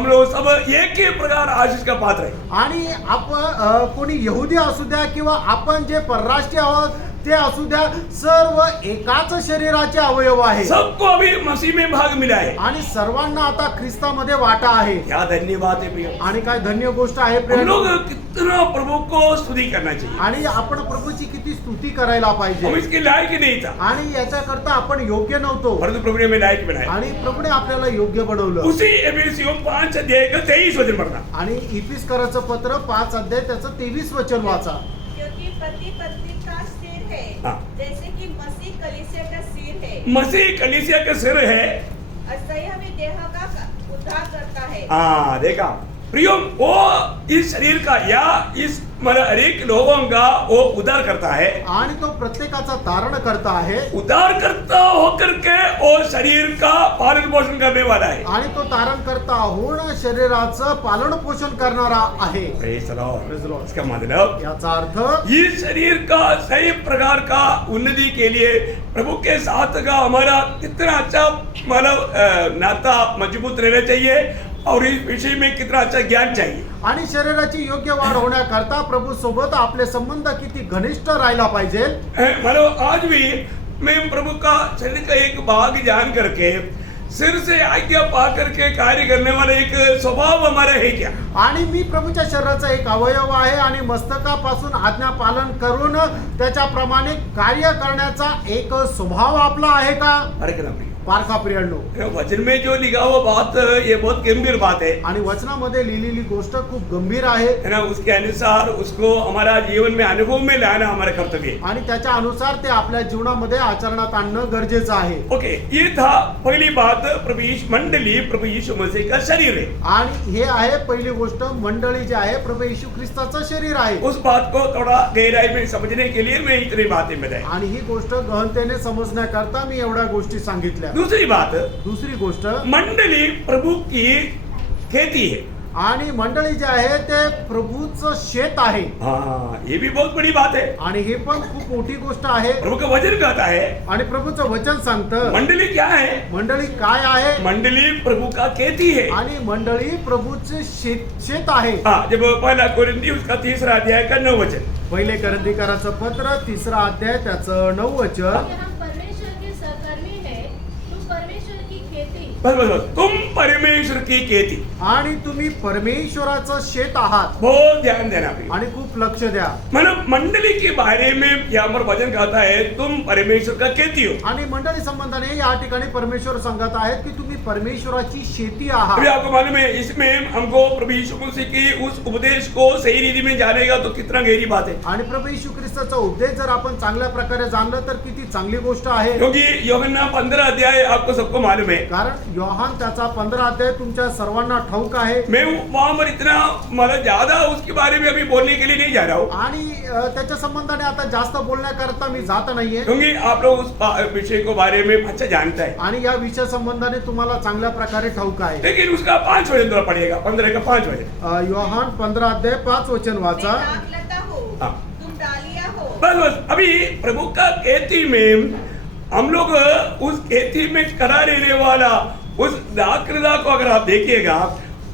लोग सब एक ही प्रकार आशीष का पात्र है. आणि आपण कोणी यहुदी असू द्या किंवा आपण जे परराष्ट्रीय आहोत ते असू द्या सर्व एकाच शरीराचे अवयव आहे. सबको अभी मसीह में भाग मिला है. आणि सर्वांना आता ख्रिस्तामध्ये वाटा आहे. क्या धन्यवाद है प्रिय. आणि काय धन्य गोष्ट आहे हम प्रिय. लोग कितना प्रभु को स्तुति करना चाहिए. आणि आपण प्रभूची किती स्तुती करायला हम पाहिजे. इसके लायक ही नहीं था, आणि याच्याकरता आपण योग्य नव्हतो परंतु प्रभु ने हमें लायक बनाया. आणि प्रभूने आपल्याला योग्य बनवलं. उसी एफिसियों 5 अध्याय का 23 वचन पढ़ना. आणि इफिसकराचं पत्र 5 अध्याय त्याचं 23 वचन वाचा. क्योंकि पति पत्नी का सिर है, हाँ। जैसे कि मसीह कलीसिया का सिर है, मसीह कलीसिया का सिर है. ऐसे ही देह का उद्धार करता है. हाँ देखा प्रियो, वो इस शरीर का या इस मतलब अनेक लोगों का वो उद्धार करता है. आणि तो प्रत्येकाचा तारण करता आहे. उद्धार करता होकर के वो शरीर का पालन पोषण करने वाला है. आणि तो तारण करता होऊन शरीराचं पालन पोषण करणारा आहे. Praise the Lord. Praise the Lord. इसका मतलब याचा अर्थ इस शरीर का सही प्रकार का उन्नति के लिए प्रभु के साथ का हमारा कितना अच्छा मतलब नाता मजबूत रहना चाहिए और इस विषय में कितना अच्छा ज्ञान चाहिए. आणि शरीराची योग्य वाढ होण्याकरता प्रभू सोबत आपले संबंध किती घनिष्ठ राहायला पाहिजे. मतलब आज भी मैं प्रभु का शरीर का एक भाग जान करके सिर से आज्ञा पा करके कार्य करने वाला एक स्वभाव हमारा है क्या. आणि मी प्रभूच्या शरीराचा एक अवयव आहे आणि मस्तकापासून आज्ञा पालन करून त्याच्याप्रमाणे कार्य करण्याचा एक स्वभाव आपला आहे का. अरे क्या नाम पारखा प्रियांनो. वचन में जो लिखा हुआ बात ये बहुत गंभीर बात है. आणि वचनामध्ये लिहिलेली गोष्ट खूप गंभीर आहे. है ना, उसके अनुसार उसको हमारा जीवन में अनुभव में लाना हमारा कर्तव्य है. आणि त्याच्या अनुसार ते आपल्या जीवनामध्ये आचरणात आणणं गरजेचं आहे. ओके, ये था पहली बात. प्रभु यीशु मंडली प्रभु यीशु मसीह का शरीर है. आणि हे आहे पहिली गोष्ट, मंडळी जी आहे प्रभू येशू ख्रिस्ताचं शरीर आहे. उस बात को थोड़ा गहराई में समझने के लिए मैं इतनी बातें बताई. आणि ही गोष्ट गहनतेने समजण्याकरता मी एवढ्या गोष्टी सांगितल्या. दूसरी बात, दुसरी गोष्ट, मंडली प्रभु की खेती है. आणि मंडळी जी आहे ते प्रभूचं शेत आहे. हाँ, ये भी बहुत बड़ी बात है. आणि हे पण खूप मोठी गोष्ट आहे. प्रभु का वचन कहता है आणि प्रभूचं वचन सांगतं मंडली क्या है. मंडळी काय आहे. मंडली प्रभु का खेती है. आणि मंडळी प्रभूचे शेत आहे. हाँ, जब पहला कोरिन्थी उसका 3 अध्याय का 9 वचन. पहिले करंदीकराचं पत्र 3 अध्याय त्याचं 9 वचन. कि हम परमेश्वर के सहकर्मी हैं, तुम परमेश्वर की खेती. बस तुम परमेश्वर की खेती. आणि तुम्ही परमेश्वराचं शेत आहात. बहुत ध्यान देना प्रिय. आणि खूप लक्ष द्या. मतलब मंडली के बारे में यहाँ पर वचन कहता है तुम परमेश्वर का खेती हो. आणि मंडळी संबंधाने या ठिकाणी परमेश्वर सांगत आहेत की तुम्ही परमेश्वराची शेती अभी आहात. आपको मालूम है इसमें हमको प्रभु यीशु मसीह की उस उपदेश को सही रीति में जानेगा तो कितना गहरी बात है. आणि प्रभू येशू ख्रिस्ताचा उपदेश जर आपण चांगल्या प्रकारे जाणलं तर किती चांगली गोष्ट आहे. क्योंकि यूहन्ना 15 अध्याय आपको सबको मालूम है. कारण योहान त्याचा 15 अध्याय तुमच्या सर्वांना ठाऊक आहे. मैं वहां पर इतना मतलब ज्यादा उसके बारे में अभी बोलने के लिए नहीं जा रहा हूँ. आणि त्याच्या संबंधाने आता जास्त बोलण्याकरता मी जात नाहीये. क्योंकि आप लोग उस विषय को बारे में अच्छा जानता है. आणि या विषय संबंधाने तुम्हाला चांगल्या प्रकारे ठाऊक आहे. लेकिन उसका 5 वचन थोड़ा पड़ेगा. 15 का 5 वचन. योहान 15 अध्याय 5 वचन मैं वाचा. दाखलता हूँ, हाँ. तुम डालियाँ हो. बस अभी प्रभु का खेती में हम लोग उस खेती में करा रहने वाला उस दाखलता को अगर आप देखिएगा,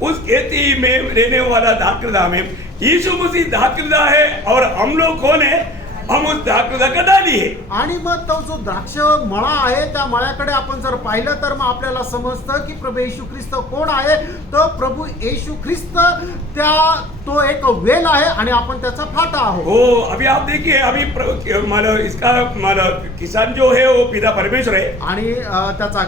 उस खेती में रहने वाला दाखलता में यीशु मसीह दाखलता है और हम लोग कौन है. हम उस दाखलता का डाली है. आणि मग तो जो द्राक्ष मळा आहे त्या मळ्याकडे आपण जर पाहिलं तर मग आपल्याला समजतं की प्रभू येशू ख्रिस्त कोण आहे. तो प्रभू येशू ख्रिस्त तो एक वेल आहे आणि आपण त्याचा फाटा आहोत. हो, अभी आप देखिए अभी मतलब इसका मतलब किसान जो है वो पिता परमेश्वर है. आणि त्याचा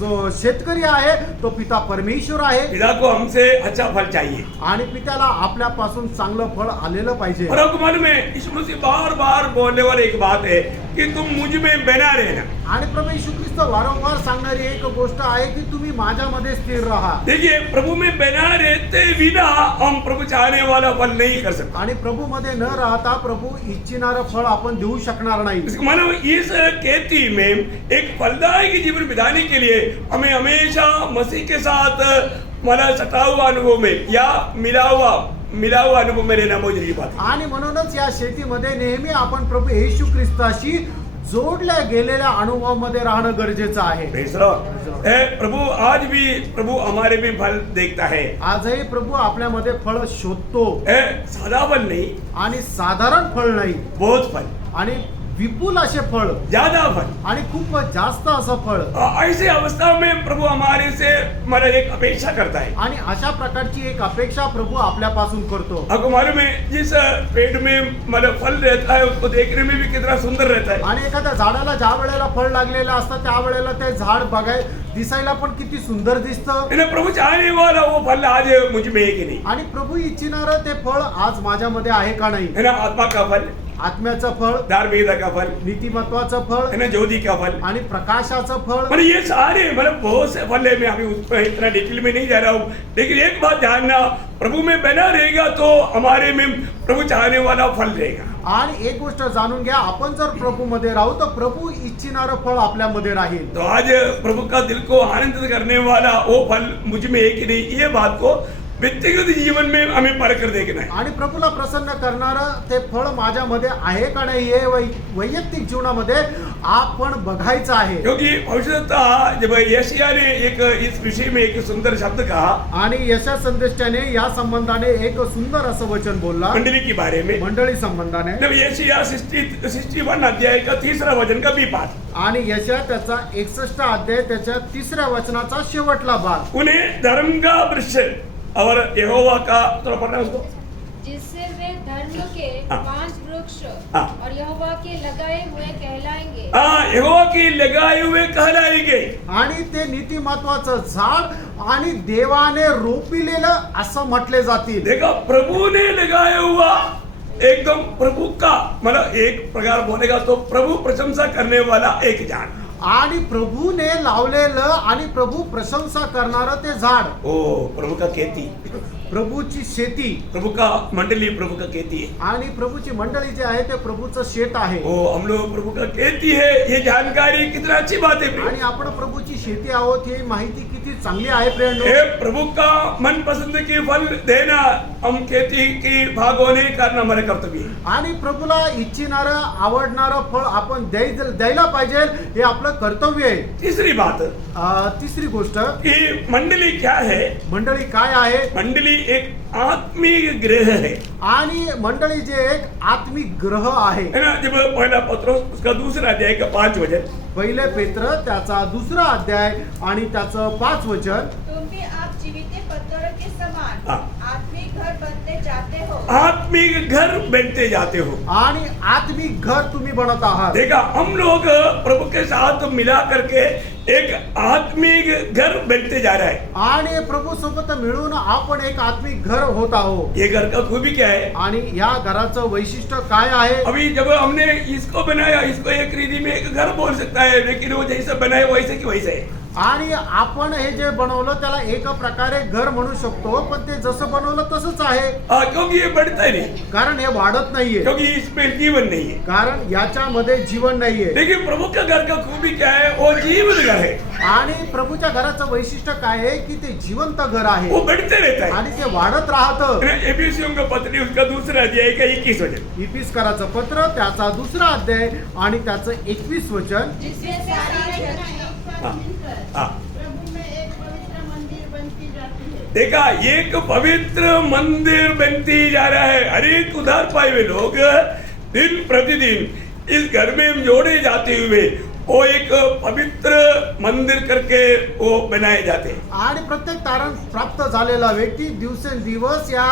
जो शेतकरी आहे तो पिता परमेश्वर आहे. पिता को हमसे अच्छा फल चाहिए. आणि पित्याला आपल्यापासून चांगलं फळ आलेलं पाहिजे. और आपको मालूम है यीशु मसीह बार बार बोलने वाली एक बात है कि तुम मुझ में बना रहना. आणि प्रभू येशू ख्रिस्त वारंवार सांगणारी एक गोष्ट आहे की तुम्ही माझ्यामध्ये स्थिर राहा. देखिए प्रभु में बना रहते बिना हम प्रभु चाहने वाला फल नहीं कर सकते. आणि प्रभू मध्ये न राहता प्रभू इच्छिणारं फळ आपण देऊ शकणार नाही. इसका मतलब इस खेती में एक फलदायक जीवन बिताने के लिए हमें हमेशा मसीह के साथ मला सटा हुआ अनुभव में या मिला हुआ अनुभव में रहना बहुत जरूरी बात आणि म्हणूनच या शेतीमध्ये नेहमी आपण प्रभू येशू ख्रिस्ताशी जोडल्या गेलेल्या अनुभवामध्ये राहणं गरजेचं आहे. Praise the Lord. प्रभु आज भी प्रभु हमारे में फल देखता है. आजही प्रभू आपल्यामध्ये फळ शोधतो साधा फल नहीं आणि साधारण फळ नाही, बहुत फल आणि विपुल असे फळ ज्यादा फल आणि खूप जास्त असं फळ. ऐसी अवस्था में प्रभु हमारे से मतलब एक अपेक्षा करता है. आणि अशा प्रकारची एक अपेक्षा प्रभू आपल्यापासून करतो. आपको मालूम है जिस पेड़ में मतलब फल रहता है उसको देखने में भी कितना सुंदर रहता है. आणि एखाद्या झाडाला ज्या वेळेला फळ लागलेलं असतं त्या वेळेला ते झाड दिसायला पण किती सुंदर दिसतं. इन्हें प्रभु चाहने वाला वो फल आज मुझ में है कि नहीं. आणि प्रभू इच्छिणार ते फळ आज माझ्यामध्ये आहे का नाही. है ना, आत्मा का फल, आत्म्याचं फळ, धार्मिकता का फल, नीतिमत्वाचं फळ है ना, ज्योति का फल, आणि प्रकाशाचं फळ. मतलब ये सारे मतलब बहुत से फल है. मैं अभी उस पर इतना डिटेल में नहीं जा रहा हूँ, लेकिन एक बात ध्यान प्रभु में बना रहेगा तो हमारे में प्रभु चाहने वाला फल रहेगा. आणि एक गोष्ट जाणून घ्या, आपण जर प्रभू मध्ये राहू तर प्रभू इच्छिणारं फळ आपल्यामध्ये राहील. तो आज प्रभु का दिल को आनंदित करने वाला वो फल मुझ में है कि नहीं, ये बात को व्यक्तिगत जीवन में हमें परख कर देखना है. आणि प्रभूला प्रसन्न करणारं ते फळ माझ्यामध्ये आहे का नाही हे वैयक्तिक जीवनामध्ये आपण बघायचं आहे. क्योंकि भविष्यता जब यशायाह ने एक इस विषय में एक सुंदर शब्द कहा, आणि यशा संदेष्टाने या संबंधाने एक सुंदर असं वचन बोलला मंडली के बारे में. मंडळी संबंधाने. जब यशायाह 61 अध्याय का 3रा वचन का भी पाठ, आणि यशा त्याचा 61 अध्याय त्याच्या 3ऱ्या वचनाचा शेवटला भाग. उन्हें धर्म का वृक्ष और यहोवा का, थोड़ा पढ़ना उसको, जिससे वे धर्म के हाँ। 5 वृक्ष हाँ। और यहोवा के लगाए हुए कहलाएंगे. यहोवा की लगाए हुए कहलाएंगे. आणि ते नीतिमत्वाचं झाड आणि देवाने रोपिलेलं असं म्हटले जातील. देखा, प्रभु ने लगाया हुआ एकदम प्रभु का मतलब एक प्रकार बोलेगा तो प्रभु प्रशंसा करने वाला एक झाड़. आणि प्रभूने लावलेलं आणि प्रभू प्रशंसा करणारं ते झाड. ओ प्रभु का खेती, प्रभूची शेती. प्रभु का मंडली प्रभु का खेती है. आणि प्रभूची मंडळी जे आहे ते प्रभूचं शेत आहे. ओ हम लोग प्रभु का खेती है, ये जानकारी कितना अच्छी बात है. आणि आपण प्रभूची शेती आहोत ही माहिती किती चांगली आहे प्रियंडो. ये प्रभु का मनपसंद की फल देना, हम खेती की भाग होने करना हमारे कर्तव्य है. आणि प्रभूला इच्छिणारं आवडणारं फळ आपण द्यायला पाहिजे हे आपलं कर्तव्य आहे. तीसरी बात, तिसरी गोष्ट कि मंडली क्या है. मंडळी काय आहे. मंडली एक आत्मिक ग्रह है. आणि मंडळी जे एक आत्मिक ग्रह आहे. है ना, जब पहला पत्रोस उसका 2रा अध्याय का 5 वचन, पहिले पेत्र त्याचा 2रा अध्याय आणि त्याचं 5 वचन. तुम भी आप जीवित पत्थरों के समान हाँ। आत्मिक घर बनते जाते हो. आत्मिक घर बनते जाते हो. आणि आत्मिक घर तुम्ही बनत आहात. देखा, हम लोग प्रभु के साथ मिला करके एक आत्मिक घर बनते जा रहा है. आणि प्रभू सोबत मिळून आपण एक आत्मिक घर होत आहोत. ये घर का खूबी क्या है. आणि या घराचं वैशिष्ट्य काय आहे. अभी जब हमने इसको बनाया, इसको एक रीति में एक घर बोल सकता है, लेकिन वो जैसे बनाए वैसे की वैसे है. आणि आपण हे जे बनवलं त्याला एक प्रकारे घर म्हणू शकतो, पण ते जसं बनवलं तसंच आहे. क्योंकि ये बढ़ता नहीं, कारण हे वाढत नाहीये, क्योंकि इसमें जीवन नहीं है. कारण याच्यामध्ये जीवन नाहीये. लेकिन प्रभु का घर का खूबी क्या है, वो जीवन घर है. आणि प्रभूच्या घराचं वैशिष्ट्य काय आहे की ते जिवंत घर आहे वो बढ़ते रहता है. आणि ते वाढत राहतं. एफिसियों का पत्री उसका 2रा अध्याय का 21 वचन, इफिसकाराचं पत्र त्याचा 2रा अध्याय आणि त्याचं 21 वचन. जिससे सारी रचना हाँ। मिलकर हाँ. प्रभु में एक पवित्र मंदिर बनती जाती है. देखा, एक पवित्र मंदिर बनती जा रहा है. अनेक उधार पाए हुए लोग दिन प्रतिदिन इस घर में जोड़े जाते हुए वो एक पवित्र मंदिर करके वो बनाए जाते हैं. आणि प्रत्येक तारण प्राप्त झालेला व्यक्ती दिवसेंदिवस या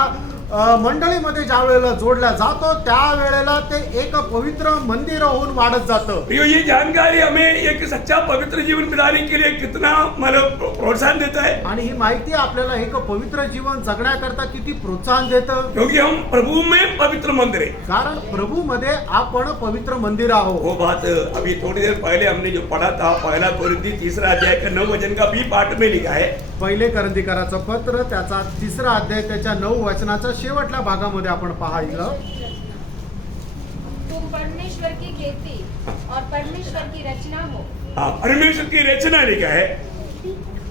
मंडळीमध्ये ज्या वेळेला जोडला जातो त्यावेळेला ते एक पवित्र मंदिर होऊन वाढत जातं. ये जानकारी हमें एक सच्चा पवित्र जीवन बिताने के लिए कितना मतलब प्रोत्साहन देता है. आणि ही माहिती आपल्याला एक पवित्र जीवन जगण्याकरता किती प्रोत्साहन देतं. क्योंकि हम प्रभु में पवित्र मंदिर है. कारण प्रभू मध्ये आपण पवित्र मंदिर आहोत. वो बात अभी थोड़ी देर पहले हमने जो पढ़ा था, पहला कोरिन्थी 3रा अध्याय का 9 वचन का भी पाठ में लिखा है. पहिले करंथीकराचं पत्र त्याचा 3रा अध्याय त्याच्या 9 वचनाच्या शेवटल्या भागामध्ये आपण पाहिलं. तुम परमेश्वर की खेती और परमेश्वर की रचना हो. परमेश्वर की रचना लिखा है.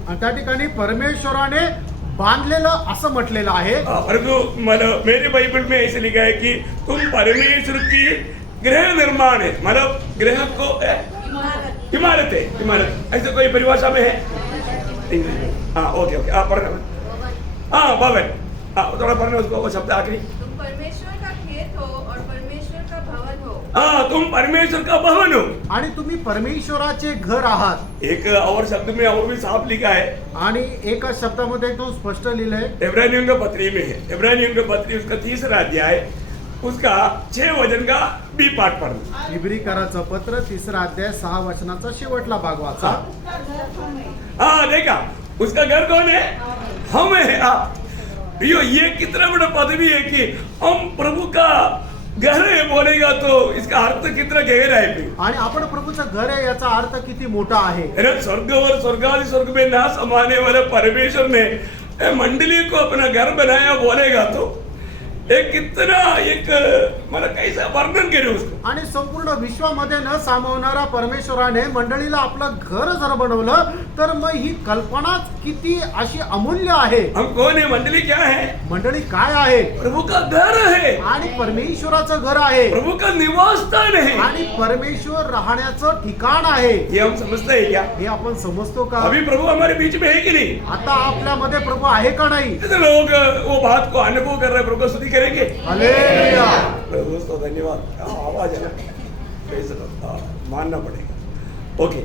आणि त्या ठिकाणी परमेश्वराने बांधलेलं असं म्हटलेलं आहे. परंतु मेरे बाइबल में ऐसे लिखा है कि तुम परमेश्वर की गृह निर्माण है, मतलब गृह को इमारत है, इमारत, ऐसे कोई परिभाषा में है इंग्लिश में? हाँ ओके ओके, आप पढ़ना, हाँ भवन, हाँ थोड़ा पढ़ना उसको, वो शब्द आखिरी। तुम परमेश्वर का खेत हो और परमेश्वर का भवन हो। हाँ तुम परमेश्वर का भवन हो आणि तुम्ही परमेश्वराचे घर आहात. एक और शब्द में और भी साफ लिखा है, आणि एका शब्दामध्ये एकदम स्पष्ट लिहिलंय. इब्रानियों के पत्री में है, इब्रानियों के पत्री उसका 3रा अध्याय, उसका 6 वचन का बी पाठ पढ़ना। इब्रीकराचं पत्र 3रा अध्याय 6 वचनाचा शेवटला भाग वाचा. हाँ देखा, उसका घर कौन है? हम है। आप ये कितना बड़ा पदवी है कि हम प्रभु का घर है बोलेगा तो इसका अर्थ कितना गहरा है फिर। आणि आपण प्रभूचं घर आहे याचा अर्थ किती मोठा आहे. है ना, स्वर्ग और स्वर्गादि स्वर्ग में ना समाने वाले परमेश्वर ने मंडली को अपना घर बनाया बोलेगा तो एक कितना एक मला कैसा वर्णन करें उसको. आणि संपूर्ण विश्वामध्ये न सामावणारा परमेश्वराने मंडळीला आपलं घर जर बनवलं तर मग ही कल्पनाच किती अशी अमूल्य आहे. हम कौन है? मंडली क्या है? मंडळी काय आहे? प्रभु का घर है, आणि परमेश्वराचं घर आहे, प्रभु का निवास स्थान है। आणि परमेश्वर राहण्याचं ठिकाण आहे. ये हम समझते हैं क्या? हे आपण समजतो का? अभी प्रभु हमारे बीच में है कि नहीं? आता आपल्यामध्ये प्रभु आहे का नाही? कितने लोग वो बात को अनुभव कर रहे हैं, प्रभु को स्तुति करेंगे। हालेलुया. प्रभु तो धन्यवाद, आवाज है ना, कैसे मानना पड़ेगा। ओके,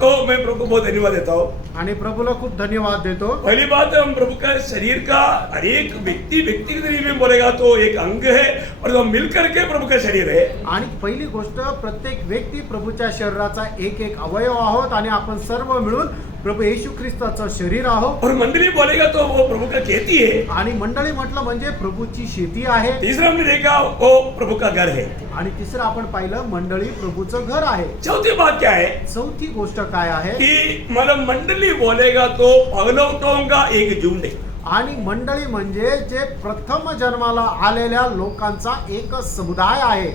तो मैं प्रभु को बहुत धन्यवाद देता हूँ। आणि प्रभूला खूप धन्यवाद देतो. पहली बात, हम प्रभु का शरीर का हर एक व्यक्ति व्यक्तिगत रूप में बोलेगा तो एक अंग है और जो मिलकर के प्रभु का शरीर है। आणि पहिली गोष्ट, प्रत्येक व्यक्ती प्रभूच्या शरीराचा एक एक अवयव आहोत आणि आपण सर्व मिळून प्रभू येशू ख्रिस्ताचं शरीर आहोत. और मंडली बोलेगा तो वो प्रभु का खेती है। आणि मंडळी म्हटलं म्हणजे प्रभूची शेती आहे. तीसरा हमने देखा वो प्रभु का घर है। आणि तिसरं आपण पाहिलं मंडळी प्रभूचं घर आहे. चौथी बात क्या है चौथी गोष्ट काय आहे? कि मतलब मंडली बोलेगा तो पगलौटों का एक झुंड है। आणि मंडळी म्हणजे जे प्रथम जन्माला आलेल्या लोकांचा एक समुदाय आहे.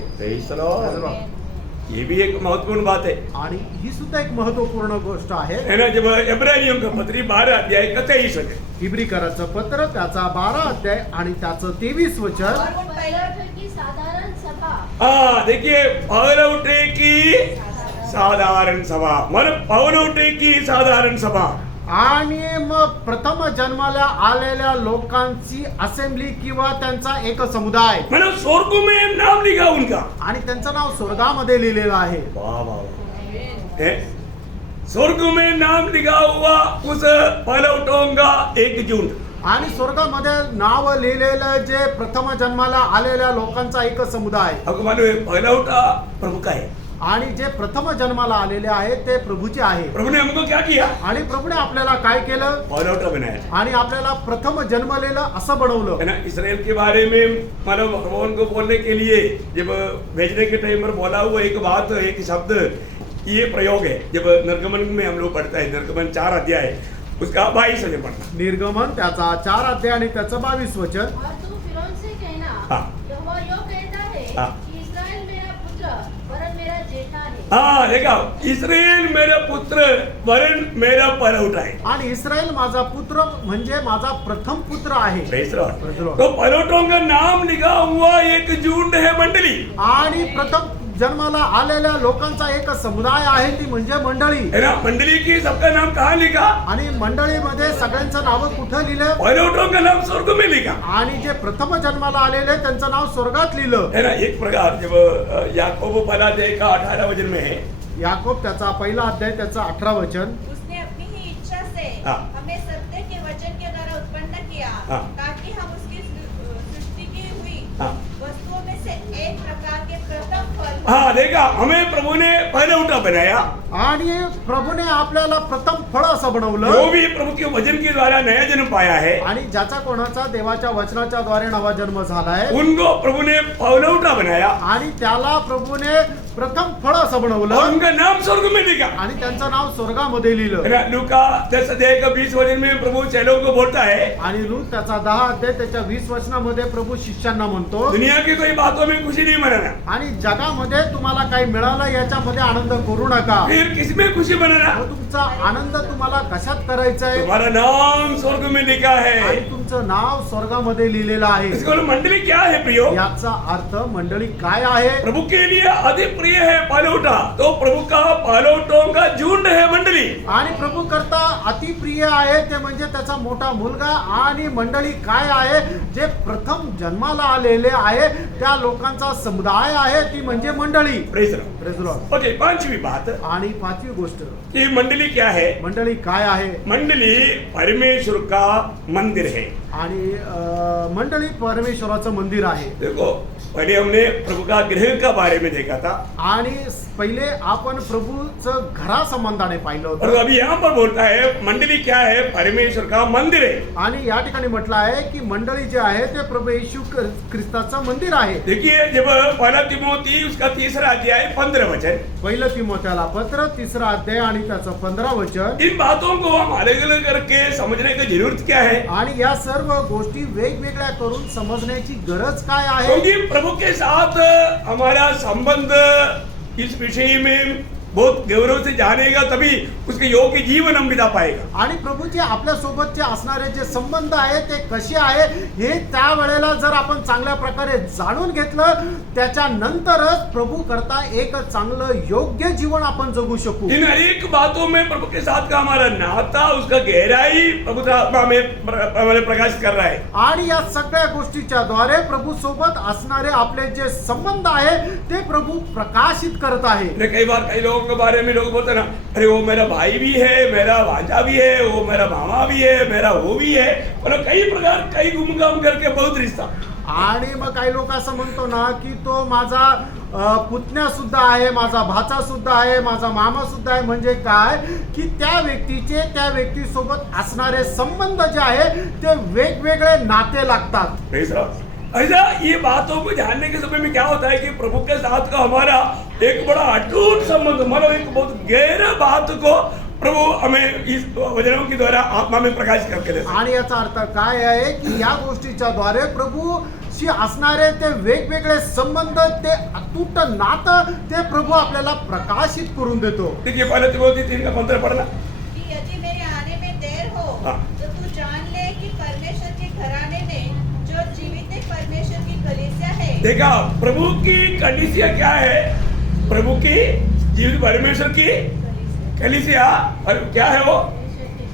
ये भी एक महत्वपूर्ण बात है। आणि ही सुद्धा एक महत्वपूर्ण गोष्ट आहे. है ना, जब इब्रानियों का पत्री 12 अध्याय 23 वचन, इब्रीकराचं पत्र त्याचा 12 अध्याय आणि त्याचं 23 वचन. और वो पगलौठे की साधारण सभा। हाँ देखिए, पगलौठे की साधारण सभा, मतलब पगलौठे की साधारण सभा। आणि मग प्रथम जन्माला आलेल्या लोकांची असेंब्ली किंवा त्यांचा एक समुदाय, मतलब स्वर्ग में नाम लिखा उनका। आणि त्यांचं नाव स्वर्गामध्ये लिहिलेलं आहे. वाह वाह वाह, है? स्वर्ग में नाम लिखा हुआ उस पगलौठों का एक झुंड। आणि स्वर्गामध्ये नाव लिहिलेलं जे प्रथम जन्माला आलेल्या लोकांचा एक समुदाय. आपको मालूम है पगलौठा प्रभु का है। आणि जे प्रथम जन्माला आलेले आहेत ते प्रभूचे आहे. प्रभु ने हमको क्या किया? आणि प्रभूने आपल्याला काय केलं? पगलौठा बनाया। आणि आपल्याला प्रथम जन्मलेलं असं बनवलं. है ना, इसराइल के बारे में मतलब भगवान को बोलने के लिए जब भेजने के टाइम पर बोला हुआ एक बात, एक शब्द, ये प्रयोग है। जब निर्गमन में हम लोग पढ़ता है, निर्गमन 4 अध्याय उसका 22 वचन पढ़ना। निर्गमन त्याचा 4 अध्याय आणि त्याचं 22 वचन. और तू फिरौन से कहना, हाँ। यहोवा यो कहता है हाँ। कि इस्राएल मेरा पुत्र वरन मेरा जेठा है। हाँ देखा, इस्राएल मेरा पुत्र वरन मेरा पगलौठा है। आणि इस्रायल माझा पुत्र म्हणजे माझा प्रथम पुत्र आहे. Praise the Lord। Praise the Lord। तो पगलौठों का नाम लिखा हुआ एक झुंड है मंडली। आणि प्रथम जन्माला आलेल्या लोकांचा एक समुदाय आहे, ती म्हणजे मंडळी. है ना, मंडली की सबका नाम कहाँ लिखा? आणि मंडळीमध्ये सगळ्यांचं नाव कुठं लिहिलं? पगलौठों का नाम स्वर्ग में लिखा। आणि जे प्रथम जन्माला आलेले त्यांचं नाव स्वर्गात लिहिलं. है ना, एक प्रकार जब याकूब पहला अध्याय का 18 वचन में है, याकोब त्याचा पहिला अध्याय त्याचं 18 वचन. उसने अपनी ही इच्छा से हाँ। हमें सत्य के वचन के द्वारा उत्पन्न किया, हाँ। ताकि हम उसकी सृष्टि की हुई हाँ। वस्तुओं में से एक प्रकार के प्रथम फल हाँ देखा, हमें प्रभु ने पगलौठा बनाया। आणि प्रभूने आपल्याला प्रथम फळ असं बनवलं. जो भी प्रभु के वचन के द्वारा नया जन्म पाया है, आणि ज्याचा कोणाचा देवाच्या वचनाच्या द्वारे नवा जन्म झालाय, उनको प्रभु ने पगलौठा बनाया। आणि त्याला प्रभूने प्रथम फळ असं और बनवलं उनका नाम स्वर्ग में लिखा। आणि त्यांचं नाव स्वर्गामध्ये लिहिलं. लूका 10:20 में प्रभु चेलों को बोलता है, आणि लूक त्याचा 10 अध्याय त्याच्या 20 वचनामध्ये प्रभू शिष्यांना म्हणतो, दुनिया की कोई बातों में खुशी नहीं मनाना, आणि जगामध्ये तुम्हाला काही मिळालं याच्यामध्ये आनंद करू नका. फिर किस में खुशी मनाना? मग तुमचा आनंद तुम्हाला कशात करायचा आहे? तुम्हारा नाम स्वर्ग में लिखा आणि है। तुमचं नाव स्वर्गामध्ये लिहिलेलं आहे. इसको बोलो, मंडली क्या है प्रियो? याचा अर्थ मंडळी काय आहे? प्रभु के लिए अति प्रिय है पालौटा, तो प्रभु का पालौटों का झुंड है मंडली। आणि प्रभू करता अति प्रिय आहे ते म्हणजे त्याचा मोठा मुलगा. आणि मंडळी काय आहे? जे प्रथम जन्माला आलेले आहे त्या लोकांचा समुदाय आहे, ती म्हणजे मंडळी. Praise Lord. Praise the Lord. Okay, पांचवी बात, आणि पाचवी गोष्ट, ये मंडली क्या है? मंडळी काय आहे? मंडली परमेश्वर का मंदिर है। आणि मंडळी परमेश्वराचं मंदिर आहे. देखो, पहले हमने प्रभु का गृह का बारे में देखा था, आणि पहिले आपण प्रभूचं घरासंबंधाने पाहिलं और होतं. अभी यहाँ पर बोलता है मंडली क्या है? परमेश्वर का मंदिर है। आणि या ठिकाणी म्हटलं आहे की मंडळी जे आहे ते प्रभू येशू ख्रिस्ताचं मंदिर आहे. देखिए, जब पहला तिमोथी उसका 3रा अध्याय 15 वचन, पहिलं तिमोथेला पत्र 3रा अध्याय आणि त्याचं 15 वचन. इन बातों को हम अलग अलग करके समझने की जरूरत क्या है? आणि या सर्व गोष्टी वेगवेगळ्या करून समजण्याची गरज काय आहे? क्योंकि प्रभु के साथ हमारा संबंध इस विषय में बहुत गौरव से जानेगा, तभी उसके योग्य जीवन हम बिता पाएगा। आणि प्रभूचे आपल्या सोबतचे असणारे जे संबंध आहे ते कसे आहे हे त्या वेळेला जर आपण चांगल्या प्रकारे जाणून घेतलं, त्याच्यानंतरच प्रभु करता एक चांगलं योग्य जीवन आपण जगू शकू. इन अनेक बातों में प्रभु के साथ का हमारा नाता, उसका गहराई पवित्र आत्मा में हमें प्रकाशित कर रहा है। आणि या सगळ्या गोष्टीच्या द्वारे प्रभू सोबत असणारे आपले जे संबंध आहे ते प्रभु प्रकाशित करत आहे. कई बार कई लोगों के बारे में लोग बोलते हैं ना, अरे वो मेरा भाई भी है, मेरा भांजा भी है, वो मेरा मामा भी है, मेरा वो भी है, मतलब कई प्रकार कई गुमगाम करके बहुत रिश्ता। आणि मग काही लोक असं म्हणतो ना की तो माझा पुतण्या सुद्धा आहे, माझा भाचा सुद्धा आहे, माझा मामा सुद्धा आहे. म्हणजे काय की त्या व्यक्तीसोबत असणारे संबंध जे आहे ते वेगवेगळे नाते लागतात. ऐसा ये बातों को जानने के समय में क्या होता है कि प्रभु के साथ का हमारा एक बड़ा अटूट संबंध, मतलब एक बहुत गहरा बात को प्रभु हमें इस वचनों के द्वारा आत्मा में प्रकाशित करके देते हैं। आणि याचा अर्थ काय आहे की या गोष्टीच्या द्वारे प्रभूशी असणारे ते वेगवेगळे संबंध, ते अतूट नातं ते प्रभू आपल्याला प्रकाशित करून देतो. देखिए, पहले तिमोथी 3:15 पढ़ना। कि यदि मेरे आने में देर हो, हाँ। तो तू जान ले कि परमेश्वर के घराने में जो जीवित परमेश्वर की कलीसिया है। देखा, प्रभु की कलीसिया क्या है? प्रभु की जीवित परमेश्वर की कलीसिया, और क्या है वो?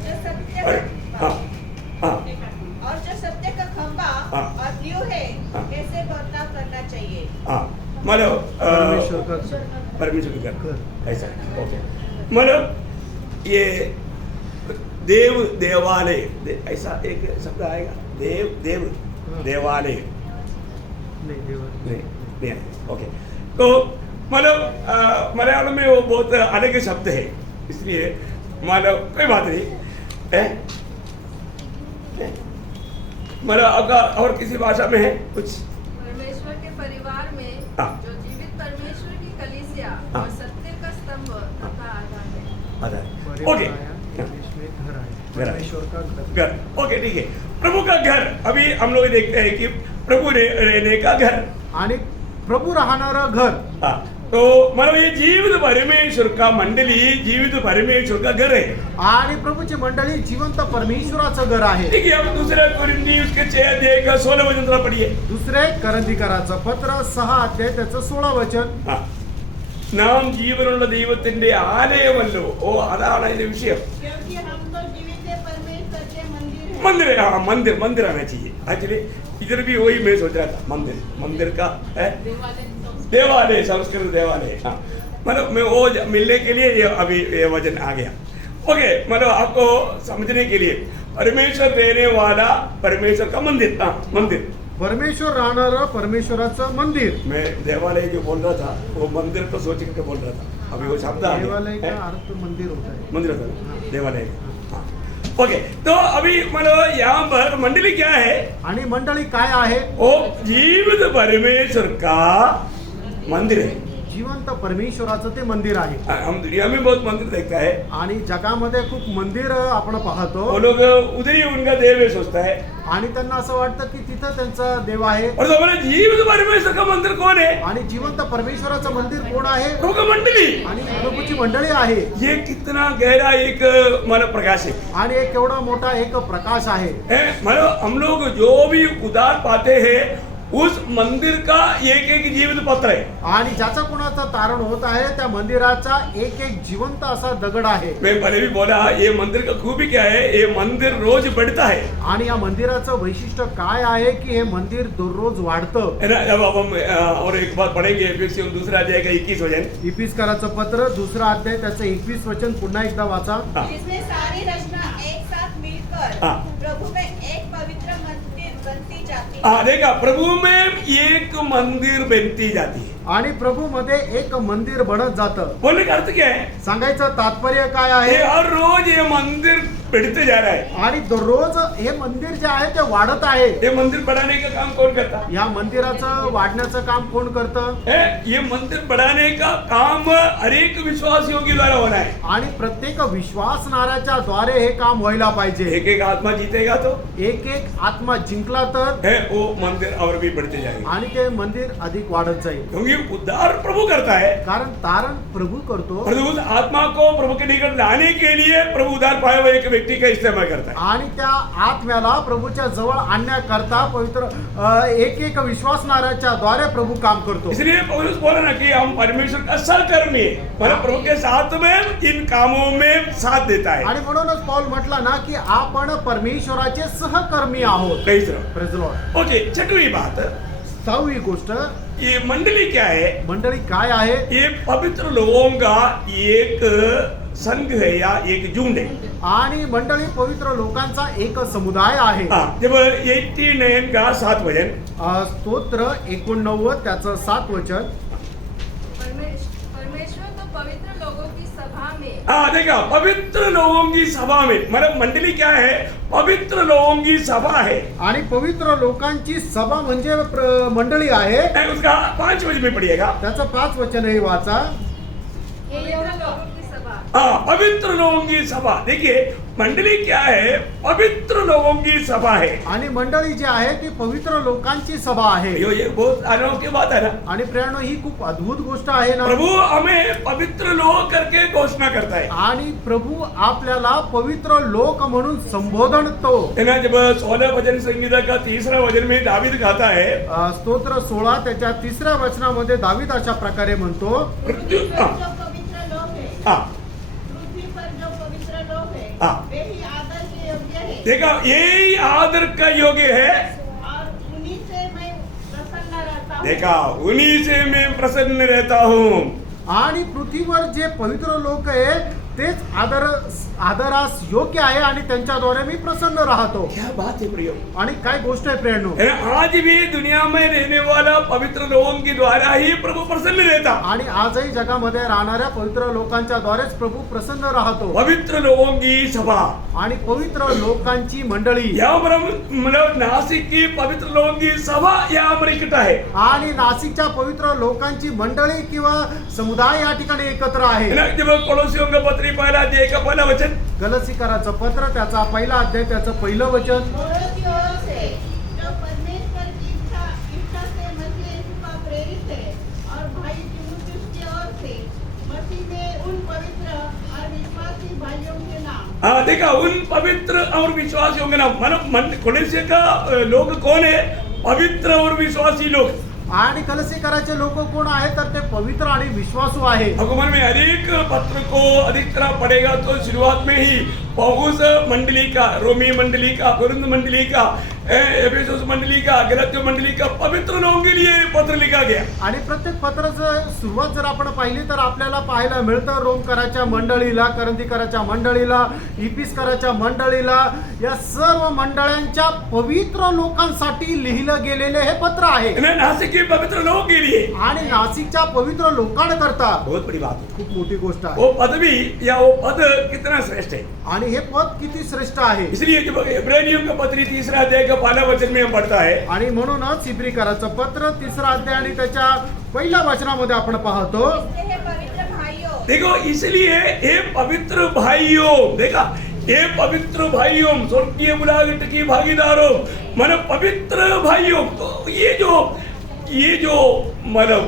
जो सत्य और हाँ हाँ और जो सत्य का खंभा हाँ। और व्यू है, हाँ। कैसे बर्ताव करना चाहिए। हाँ, मतलब परमेश्वर की घर, ऐसा, ओके। मतलब ये देवालय, ऐसा एक शब्द आएगा, देवालय नहीं, ओके। तो मतलब मलयालम में वो बहुत अलग शब्द है, इसलिए मतलब कोई बात नहीं है। मतलब अगर और किसी भाषा में है कुछ? परमेश्वर के परिवार में हाँ। जो जीवित परमेश्वर की कलीसिया हाँ। और सत्य का स्तंभ तथा आधार है। आधार, ओके। घर का घर, ओके, ठीक है। प्रभु का घर, अभी हम लोग देखते हैं कि प्रभु रहने का घर, आणि प्रभू राहणारं घर. हाँ, तो मतलब ये जीवित परमेश्वर का मंडली, जीवित परमेश्वर का घर है। आणि प्रभूची मंडळी जिवंत परमेश्वराचं घर आहे. देखिए, अब दूसरे कोरिन्थी उसके 6 अध्याय का 16 वचन जरा पढ़िए। दुसरे करंथीकराचं पत्र 6 अध्याय त्याचं 16 वचन. हाँ, നാം ജീവനുള്ള ദൈവത്തിന്റെ ആലയമല്ലോ. ഓ, അതാണ് അതിന്റെ വിഷയം. क्योंकि हम तो जीवित परमेश्वर के मंदिर हैं। मंदिर, हाँ, मंदिर आना चाहिए। एक्चुअली इधर भी वही मैं सोच रहा था, मंदिर का है, देवालय, संस्कृत देवालय। हाँ, मतलब मैं वो मिलने के लिए अभी ये वचन आ गया। ओके, मतलब आपको समझने के लिए परमेश्वर रहने वाला परमेश्वर का मंदिर, हाँ, मंदिर, परमेश्वर राहणारं परमेश्वराचं मंदिर. मैं देवालय जो बोल रहा था वो मंदिर को सोच करके बोल रहा था, अभी वो शब्द आ देवालय का गया। अर्थ मंदिर होत आहे. मंदिर होता है, देवालय, हाँ, ओके। तो अभी मतलब यहाँ पर मंडली क्या है? आणि मंडळी काय आहे? वो जीवित परमेश्वर का मंदिर है। जिवंत परमेश्वराचं ते मंदिर आहे. हम दुनिया में बहुत मंदिर देखता है, आणि जगामध्ये खूप मंदिर आपण वो पाहतो लोग उधर ही उनका देव है सोचता है, आणि त्यांना असं वाटतं की तिथं त्यांचा देव आहे. और तो हमारे जीवित परमेश्वर का मंदिर कौन है? आणि जिवंत परमेश्वराचं मंदिर कोण आहे? प्रभु का मंडली. आणि प्रभूची मंडळी आहे. ये कितना गहरा एक मतलब प्रकाश है. आणि एक एवढा मोठा एक प्रकाश आहे. मतलब हम लोग जो भी उदार पाते हैं उस मंदिर का एक एक जीवित पत्र है. आणि ज्याचा कोणाचा तारण होत आहे त्या मंदिराचा एक एक जिवंत असा दगड आहे. मैं पहले भी बोला ये मंदिर का खूबी क्या है, ये मंदिर रोज बढ़ता है. आणि या मंदिराचं वैशिष्ट्य काय आहे की हे मंदिर दररोज वाढतं. है ना. जब अब हम और एक बात पढ़ेंगे एफएससी दूसरा अध्याय का 21 वचन. इफिसकाराचं पत्र दुसरा अध्याय त्याचं 21 वचन पुन्हा एकदा वाचा. हाँ. जिसमें सारी रचना एक साथ मिलकर हाँ. प्रभु में एक पवित्र मंदिर बनती जाती है. हाँ देखा, प्रभु में एक मंदिर बनती जाती है. आणि प्रभू मध्ये एक मंदिर बनत जातं. बोलने का अर्थ क्या है? सांगायचं तात्पर्य काय ये आहे? हर रोज ये मंदिर बढ़ते जा रहा है. आणि दररोज हे मंदिर जे आहे ते वाढत आहे. ये मंदिर बढ़ाने का काम कौन करता या मंदिराचं वाढण्याचं काम कोण करतं? है? ये मंदिर बढ़ाने का काम हर एक विश्वासियों के द्वारा होना है. आणि प्रत्येक विश्वासणाऱ्याच्या द्वारे हे काम व्हायला पाहिजे. एक एक आत्मा जीतेगा तो एक एक आत्मा जिंकला तर है वो मंदिर और भी बढ़ते जाएंगे. आणि ते मंदिर अधिक वाढत जाईल. क्योंकि उद्धार प्रभु करता है, कारण तारण प्रभू करतो और उस आत्मा को प्रभु के निकट लाने के लिए प्रभु उद्धार पाए हुए एक व्यक्ति का इस्तेमाल करता है. आणि त्या आत्म्याला प्रभूच्या जवळ आणण्याकरता पवित्र एक एक विश्वासणाऱ्याच्या द्वारे प्रभू काम करतो. इसलिए पौलुस बोला ना कि हम परमेश्वर का सहकर्मी है, मतलब प्रभु के साथ में इन कामों में साथ देता है. आणि म्हणूनच पौल म्हटला ना की आपण परमेश्वराचे सहकर्मी आहोत. कई तरह. Praise the Lord. ओके, छठवीं बात, 6वी गोष्ट, ये मंडली क्या है? मंडळी काय आहे? ये पवित्र लोगों का एक संघ है या एक झुंड है. आणि मंडळी पवित्र लोकांचा एक समुदाय आहे. हाँ, जब 89 का 7 वचन. स्तोत्र 89 त्याचं 7 वचन. परमेश्वर तो पवित्र लोगों की सभा में हाँ देखा, पवित्र लोगों की सभा में, मतलब मंडली क्या है? पवित्र लोगों की सभा है. आणि पवित्र लोकांची सभा म्हणजे मंडळी आहे. उसका 5 वचन में पढ़िएगा. त्याचं 5 वचनही वाचा. हे पवित्र लोगों की सभा. हाँ, पवित्र लोगों की सभा. देखिए मंडली क्या है? पवित्र लोगों की सभा है. आणि मंडळी जी आहे ती पवित्र लोकांची सभा आहे. ये बहुत अनोखी बात है ना. आणि प्रेरणा ही खूप अद्भुत गोष्ट आहे ना. प्रभु हमें पवित्र लोग करके घोषणा करता है. आणि प्रभू आपल्याला पवित्र लोक म्हणून संबोधतो. है ना. जब 16 भजन संगीता का 3रा वचन में दावीद गाता है, स्तोत्र 16 त्याच्या 3ऱ्या वचनामध्ये दावीद अशा प्रकारे म्हणतो. पृथ्वी जो पवित्र लोग है, हाँ, पृथ्वी पर जो पवित्र लोग है, हाँ. वे ही आदर के योग्य है, देखा यही आदर का योग्य है. और उन्हीं से मैं प्रसन्न रहता हूँ. देखा उन्हीं से मैं प्रसन्न रहता हूँ. आणि पृथ्वीवर जे पवित्र लोक आहे तेच आदरास योग्य आहे आणि त्यांच्याद्वारे मी प्रसन्न राहतो. क्या बात है प्रियो. आणि काय गोष्ट आहे प्रेरणो. है ना. आज भी दुनिया में रहने वाला पवित्र लोगों के द्वारा ही प्रभु प्रसन्न रहता. आणि आजही जगामध्ये राहणाऱ्या पवित्र लोकांच्या द्वारेच प्रभू प्रसन्न राहतो. पवित्र लोगों की सभा. आणि पवित्र लोकांची मंडळी. यहाँ पर हम मतलब नासिक की पवित्र लोगों की सभा यहाँ पर इकट्ठा है. आणि नाशिकच्या पवित्र लोकांची मंडळी किंवा समुदाय या ठिकाणी एकत्र है आहे. ना. जब कोलोसियों का पत्री पहला अध्याय का पहला वचन. गलसीकराचं पत्र त्याचा पहिला अध्याय त्याचं पहिलं वचन. औरों की ओर से जो परमेश्वर की इच्छा से मसीह यीशु का प्रेरित है, और भाई तीमुथियुस की ओर से मसीह में उन पवित्र और विश्वासी भाइयों के नाम. हाँ देखा, उन पवित्र और विश्वासियों के नाम. मतलब कोलोसियों का लोग कौन है? पवित्र और विश्वासी लोग. आणि कलसीकराचे लोक कोण आहेत तर ते पवित्र आणि विश्वासू आहे. भगवान में अधिक पत्र को अधिक तरह पढ़ेगा तो शुरुआत में ही पौलुस मंडली का, रोमी मंडली का, कुरिन्थ मंडली का, एफेसुस मंडली का, गलातिया मंडली का पवित्र लोगों के लिए पत्र लिखा गया. आणि प्रत्येक पत्राचं सुरुवात जर आपण पाहिली तर आपल्याला पाहायला मिळतं रोमकराच्या मंडळीला, करंथीकराच्या मंडळीला, इफिसकराच्या मंडळीला, या सर्व मंडळांच्या पवित्र लोकांसाठी लिहिलं गेलेले हे पत्र आहे. नासिक के पवित्र लोगों के लिए. आणि नाशिकच्या पवित्र लोकांकरता बहुत बड़ी बात है. खूप मोठी गोष्ट आहे. वो पदवी या वो पद कितना श्रेष्ठ है. आणि हे पद किती श्रेष्ठ आहे. इसलिए जब इब्रानियों का पत्री 3रा अध्याय का पहला वचन में हम पढ़ता है, आणि म्हणूनच इब्रिकराचं पत्र 3रा अध्याय आणि त्याच्या पहिल्या वचनामध्ये आपण पाहतो, इसलिए हे पवित्र भाइयों, देखो इसलिए हे पवित्र भाइयों, देखा ये पवित्र भाइयों, स्वर्गीय बुलाहट की भागीदारों, मन पवित्र भाइयों। तो ये जो मतलब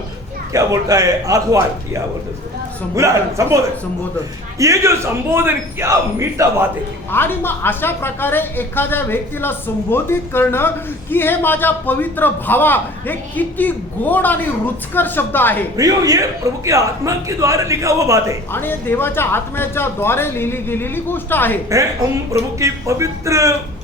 क्या बोलता है, आह्वान, क्या बोलते हैं, संबोधन, संबोधन, ये जो संबोधन क्या मीठा बात है। आणि मग अशा प्रकारे एखाद्या व्यक्तीला संबोधित करणं की हे माझ्या पवित्र भावा, हे किती गोड आणि रुचकर शब्द आहे प्रियो, ये प्रभु की आत्मा के द्वारा लिखा हुआ बात है। आणि हे देवाच्या आत्म्याच्या द्वारे लिहिली गेलेली गोष्ट आहे हम प्रभु की पवित्र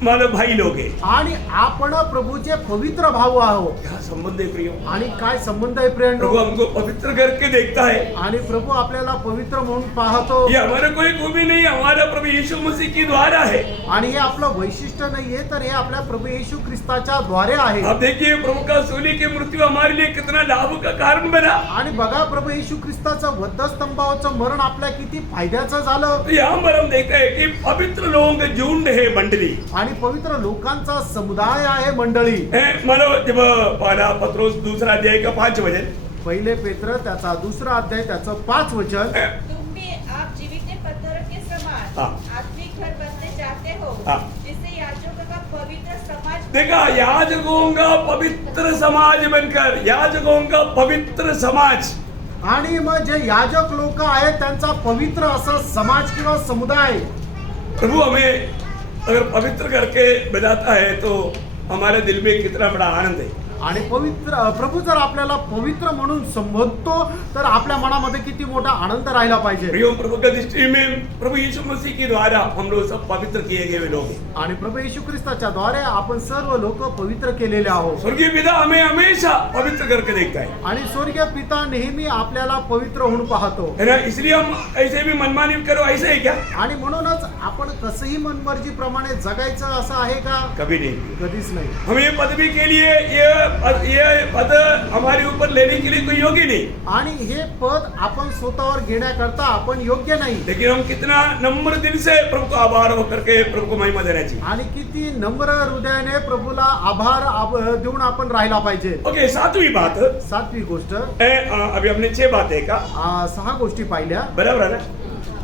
मतलब भाई लोग हैं। आणि आपण प्रभूचे पवित्र भाऊ आहोत। क्या संबंध है प्रियो, आणि काय संबंध आहे प्रियंडो, प्रभु हमको पवित्र करके देखता है। आणि प्रभू आपल्याला पवित्र म्हणून पाहतो, ये हमारा कोई खूबी नहीं, हमारा प्रभु यीशु मसीह के द्वारा है। आणि हे आपलं वैशिष्ट्य नाहीये, तर हे आपल्या प्रभू येशू ख्रिस्ताच्या द्वारे आहे। अब देखिए प्रभु का सूली की मृत्यु हमारे लिए कितना लाभ का कारण बना। आणि बघा प्रभु येशू ख्रिस्ताचं वधस्तंभावरचं मरण आपल्या किती फायद्याचं झालं। तो यहाँ पर हम देखते हैं कि पवित्र लोगों का झुंड है मंडली, आणि पवित्र लोकांचा समुदाय आहे मंडळी। मतलब जब पहला पत्रोस 2रा अध्याय का 5 वचन, पहिले पेत्र त्याचा 2रा अध्याय त्याचं 5 वचन, तुम भी आप जीवित पत्थर के समान हाँ। आत्मिक घर बनते चाहते हो, हाँ। जिससे याजकों का पवित्र समाज देखा, याजकों का पवित्र समाज बनकर, याजकों का पवित्र समाज। आणि मग जे याजक लोक आहेत त्यांचा पवित्र असं समाज किंवा समुदाय। प्रभु हमें अगर पवित्र करके बनाता है तो हमारे दिल में कितना बड़ा आनंद है। आणि पवित्र प्रभू जर आपल्याला पवित्र म्हणून संबोधतो तर आपल्या मनामध्ये किती मोठा आनंद राहिला पाहिजे। प्रियो, प्रभु का दृष्टि में प्रभु यीशु मसीह के द्वारा हम लोग सब पवित्र किए गए लोग हैं। आणि प्रभू येशू ख्रिस्ताच्या द्वारे आपण सर्व लोक पवित्र केलेले आहोत। स्वर्गीय पिता हमें हमेशा पवित्र करके देखता है, आणि स्वर्गीय पिता नेहमी आपल्याला पवित्र होऊन पाहतो। है ना। इसलिए हम ऐसे भी मनमानी करो, ऐसे है क्या? आणि म्हणूनच आपण कसंही मनमर्जी प्रमाणे जगायचं असं आहे का? कभी नहीं। कधीच नाही। हम ये पदवी के लिए ये पद हमारे ऊपर लेने के लिए कोई योग्य नहीं, आणि हे पद आपण स्वतःवर घेण्याकरता आपण योग्य नाही। लेकिन हम कितना नम्र दिल से प्रभु को आभार होकर के प्रभु को महिमा देना चाहिए। आणि किती नम्र हृदयाने प्रभूला आभार देऊन आपण राहिला पाहिजे। ओके, 7वीं बात, 7वी गोष्ट, अभी हमने 6 बातें का 6 गोष्टी पाहिल्या। बराबर है ना।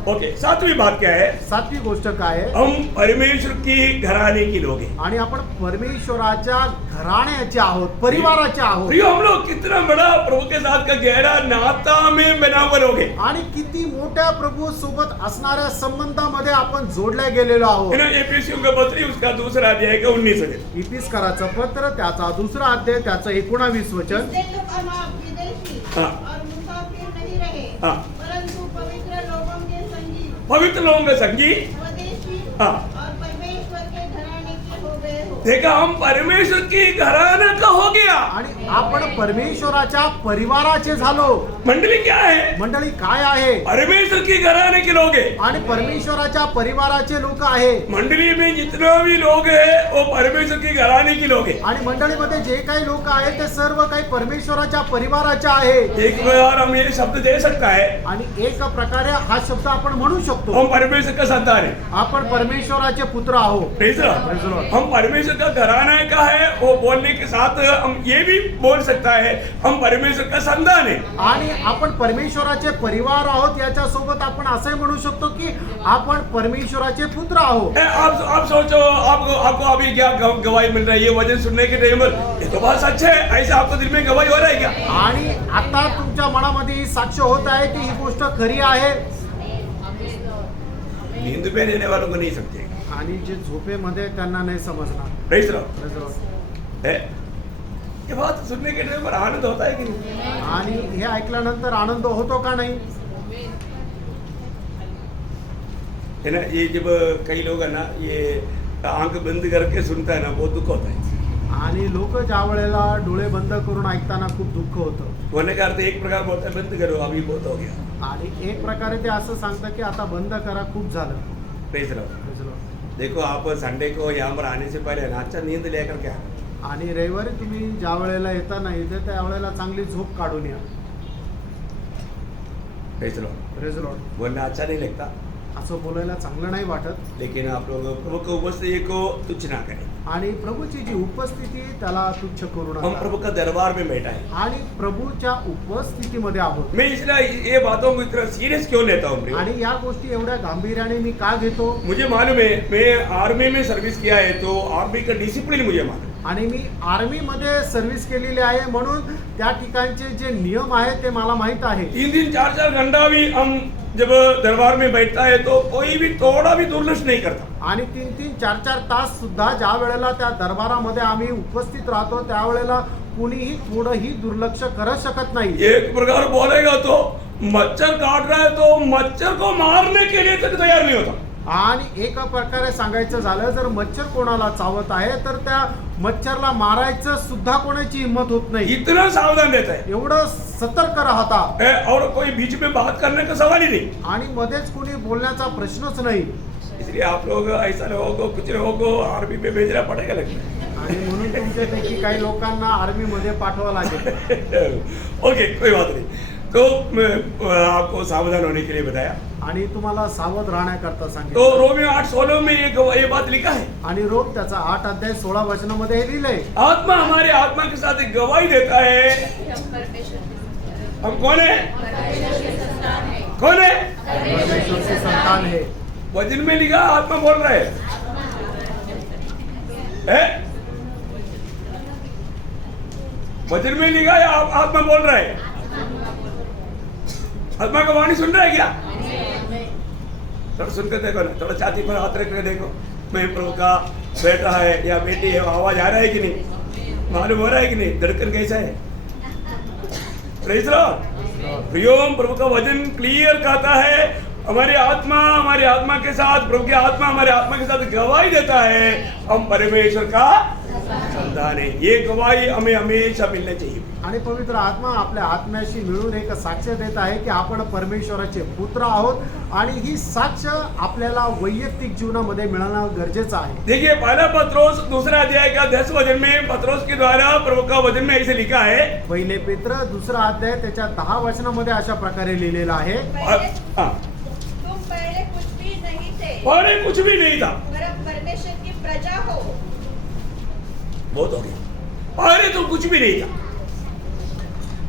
ओके, 7वीं बात क्या है? 7वी गोष्ट काय आहे? हम परमेश्वर की घराने की लोग हैं। आणि आपण परमेश्वराच्या घराण्याचे आहोत, परिवाराचे आहोत। प्रियो, हम लोग कितना बड़ा प्रभु के साथ का गहरा नाता में बना हुए लोग हैं। आणि किती मोठ्या प्रभू सोबत असणाऱ्या संबंधामध्ये आपण जोडल्या गेलेलो आहोत। है ना। एफिसियों का पत्र उसका 2रा अध्याय का 19 वचन। इफिसकाराचं पत्र त्याचा 2रा अध्याय त्याचं 19 वचन, इससे तुम अब विदेशी हाँ। और मुसाफिर नहीं रहे, हाँ। परंतु पवित्र लोगों के संगी, पवित्र लोगों का संगी, स्वदेशी हाँ। और परमेश्वर के घराने के हो गए हो। देखा, हम परमेश्वर की घराना का हो गया। आणि आपण परमेश्वराच्या परिवाराचे झालो। मंडली क्या है? मंडळी काय आहे? परमेश्वर की घराने के लोग हैं। आणि परमेश्वराच्या परिवाराचे लोक आहे। मंडली में जितने भी लोग हैं वो परमेश्वर की घराने की लोग हैं। आणि मंडळीमध्ये जे काही लोक आहेत ते सर्व काही परमेश्वराच्या परिवाराचे आहे। एक बार हम ये शब्द दे सकता है, आणि एक प्रकारे हा शब्द आपण म्हणू शकतो, हम परमेश्वर का संतान है। आपण परमेश्वराचे पुत्र आहोत। Praise the Lord। हम परमेश्वर का घराना का है वो बोलने के साथ हम ये भी बोल सकता है हम परमेश्वर का संतान है। आणि आपण परमेश्वराचे परिवार आहोत, याच्या सोबत आपण असंही म्हणू शकतो की आपण परमेश्वराचे पुत्र आहोत। आप सोचो, आपको अभी क्या गवाही मिल रही है वचन सुनने के टाइम पर? ये तो बात सच है, ऐसा आपको दिल में गवाही हो रहा है क्या? आणि आता तुमच्या मनामध्ये ही साक्ष होत आहे की ही गोष्ट खरी आहे। नींद पे रहने वालों को नहीं समझेगा। आणि जे झोपेमध्ये त्यांना नाही समजणार। Praise the Lord। है, ये बात सुनने के टाइम पर आनंद होता है कि नहीं? आणि हे ऐकल्यानंतर आनंद होतो का नाही? है ना। ये जब कई लोग है ना ये आंख बंद करके सुनता है ना, बहुत दुख होता है। आणि लोक ज्या वेळेला डोळे बंद करून ऐकताना खूप दुःख होतं। होने का अर्थ एक प्रकार बोलता है बंद करो, अभी बहुत हो गया। आणि एक प्रकारे ते असं सांगतं की आता बंद करा, खूप झालं। Praise the Lord। देखो, आप संडे को यहाँ पर आने से पहले ना अच्छा नींद लेकर के आना। आणि रविवारी तुम्ही ज्या वेळेला येता ना इथे त्या वेळेला चांगली झोप काढून या। Praise the Lord। Praise the Lord। बोलना अच्छा नहीं लगता, असं बोलायला चांगलं नाही वाटत, लेकिन आप लोग प्रभु की उपस्थिति को तुच्छ ना करें। आणि प्रभूची जी उपस्थिती आहे, त्याला तुच्छ करू हम नका. प्रभु का दरबार में बैठा है. आणि प्रभूच्या उपस्थितीमध्ये आहोत. मैं इसलिए ये बातों को इतना सीरियस क्यों लेता हूँ प्रियो? आणि या गोष्टी एवढ्या गांभीर्याने मी का घेतो? मुझे मालूम है, मैं आर्मी में सर्विस किया है तो आर्मी का डिसिप्लिन मुझे मालूम है. आणि मी आर्मी मध्ये सर्व्हिस केलेली आहे, म्हणून त्या ठिकाणचे जे नियम आहेत ते मला माहित आहे. 3-3, 4-4 घंटा भी हम जब दरबार में बैठता है तो कोई भी थोड़ा भी दुर्लक्ष नहीं करता. आणि 3-3, 4-4 तास सुद्धा ज्या वेळेला त्या दरबारामध्ये आम्ही उपस्थित राहतो त्यावेळेला कुणीही थोडंही दुर्लक्ष करत शकत नाही. एक प्रकार बोलेगा तो मच्छर काट रहा है तो मच्छर को मारने के लिए तक तैयार नहीं होता. आणि एका प्रकारे सांगायचं झालं, जर मच्छर कोणाला चावत आहे तर त्या मच्छरला मारायचं सुद्धा कोणाची हिंमत होत नाही. इतना सावधान रहता है. एवढं सतर्क राहता. और कोई बीच में बात करने का सवाल ही नहीं. आणि मध्येच कोणी बोलण्याचा प्रश्नच नाही. इसलिए आप लोग ऐसा लोगों को कुछ लोगों को आर्मी में भेजना पड़ेगा लगता है. आणि म्हणून तुमच्यापैकी काही लोकांना आर्मी मध्ये पाठवावं लागेल. ओके, कोई बात नहीं. तो आपको सावधान होने के लिए बताया. आणि तुम्हाला सावध राहण्याकरता सांगितलं. तो रोमियो 8:16 में ये बात लिखा है. आणि रोम त्याचा 8 अध्याय 16 वचनामध्ये हे लिहिलंय. आत्मा हमारे आत्मा के साथ एक गवाही देता है. हम कौन है? कौन है? परमेश्वरचे संतान है. वचन में लिखा आत्मा बोल रहा है. वचन में लिखा है आत्मा बोल रहा है. आत्मा का वाणी सुन रहा है क्या? थोड़ा सुनकर देखो ना, थोड़ा छाती पर हाथ रख कर देखो. मैं प्रभु का बेटा है या बेटी है, आवाज आ रहा है कि नहीं? मालूम हो रहा है कि नहीं? धड़कन कैसा है? Praise Lord. प्रियोम, प्रभु का वचन क्लियर कहता है हमारी आत्मा के साथ, प्रभु की आत्मा हमारे आत्मा के साथ गवाही देता है हम परमेश्वर का संतान है. ये गवाही हमें हमेशा मिलना चाहिए. आणि पवित्र आत्मा आपल्या आत्म्याशी मिळून एक साक्ष देत आहे की आपण परमेश्वराचे पुत्र आहोत. आणि ही साक्ष आपल्याला वैयक्तिक जीवनामध्ये मिळणं गरजेचं आहे. देखिए, पहला पत्रोस 2 अध्याय का 10 वचन में पत्रोस के द्वारा प्रभु का वचन में ऐसे लिखा है. पहिले पेत्र 2 अध्याय त्याच्या 10 वचनामध्ये अशा प्रकारे लिहिलेलं आहे. तुम पहले कुछ भी नहीं थे, पहले कुछ भी नहीं था, पर अब परमेश्वर की प्रजा हो. बहुत हो गया. पहले तो कुछ भी नहीं था,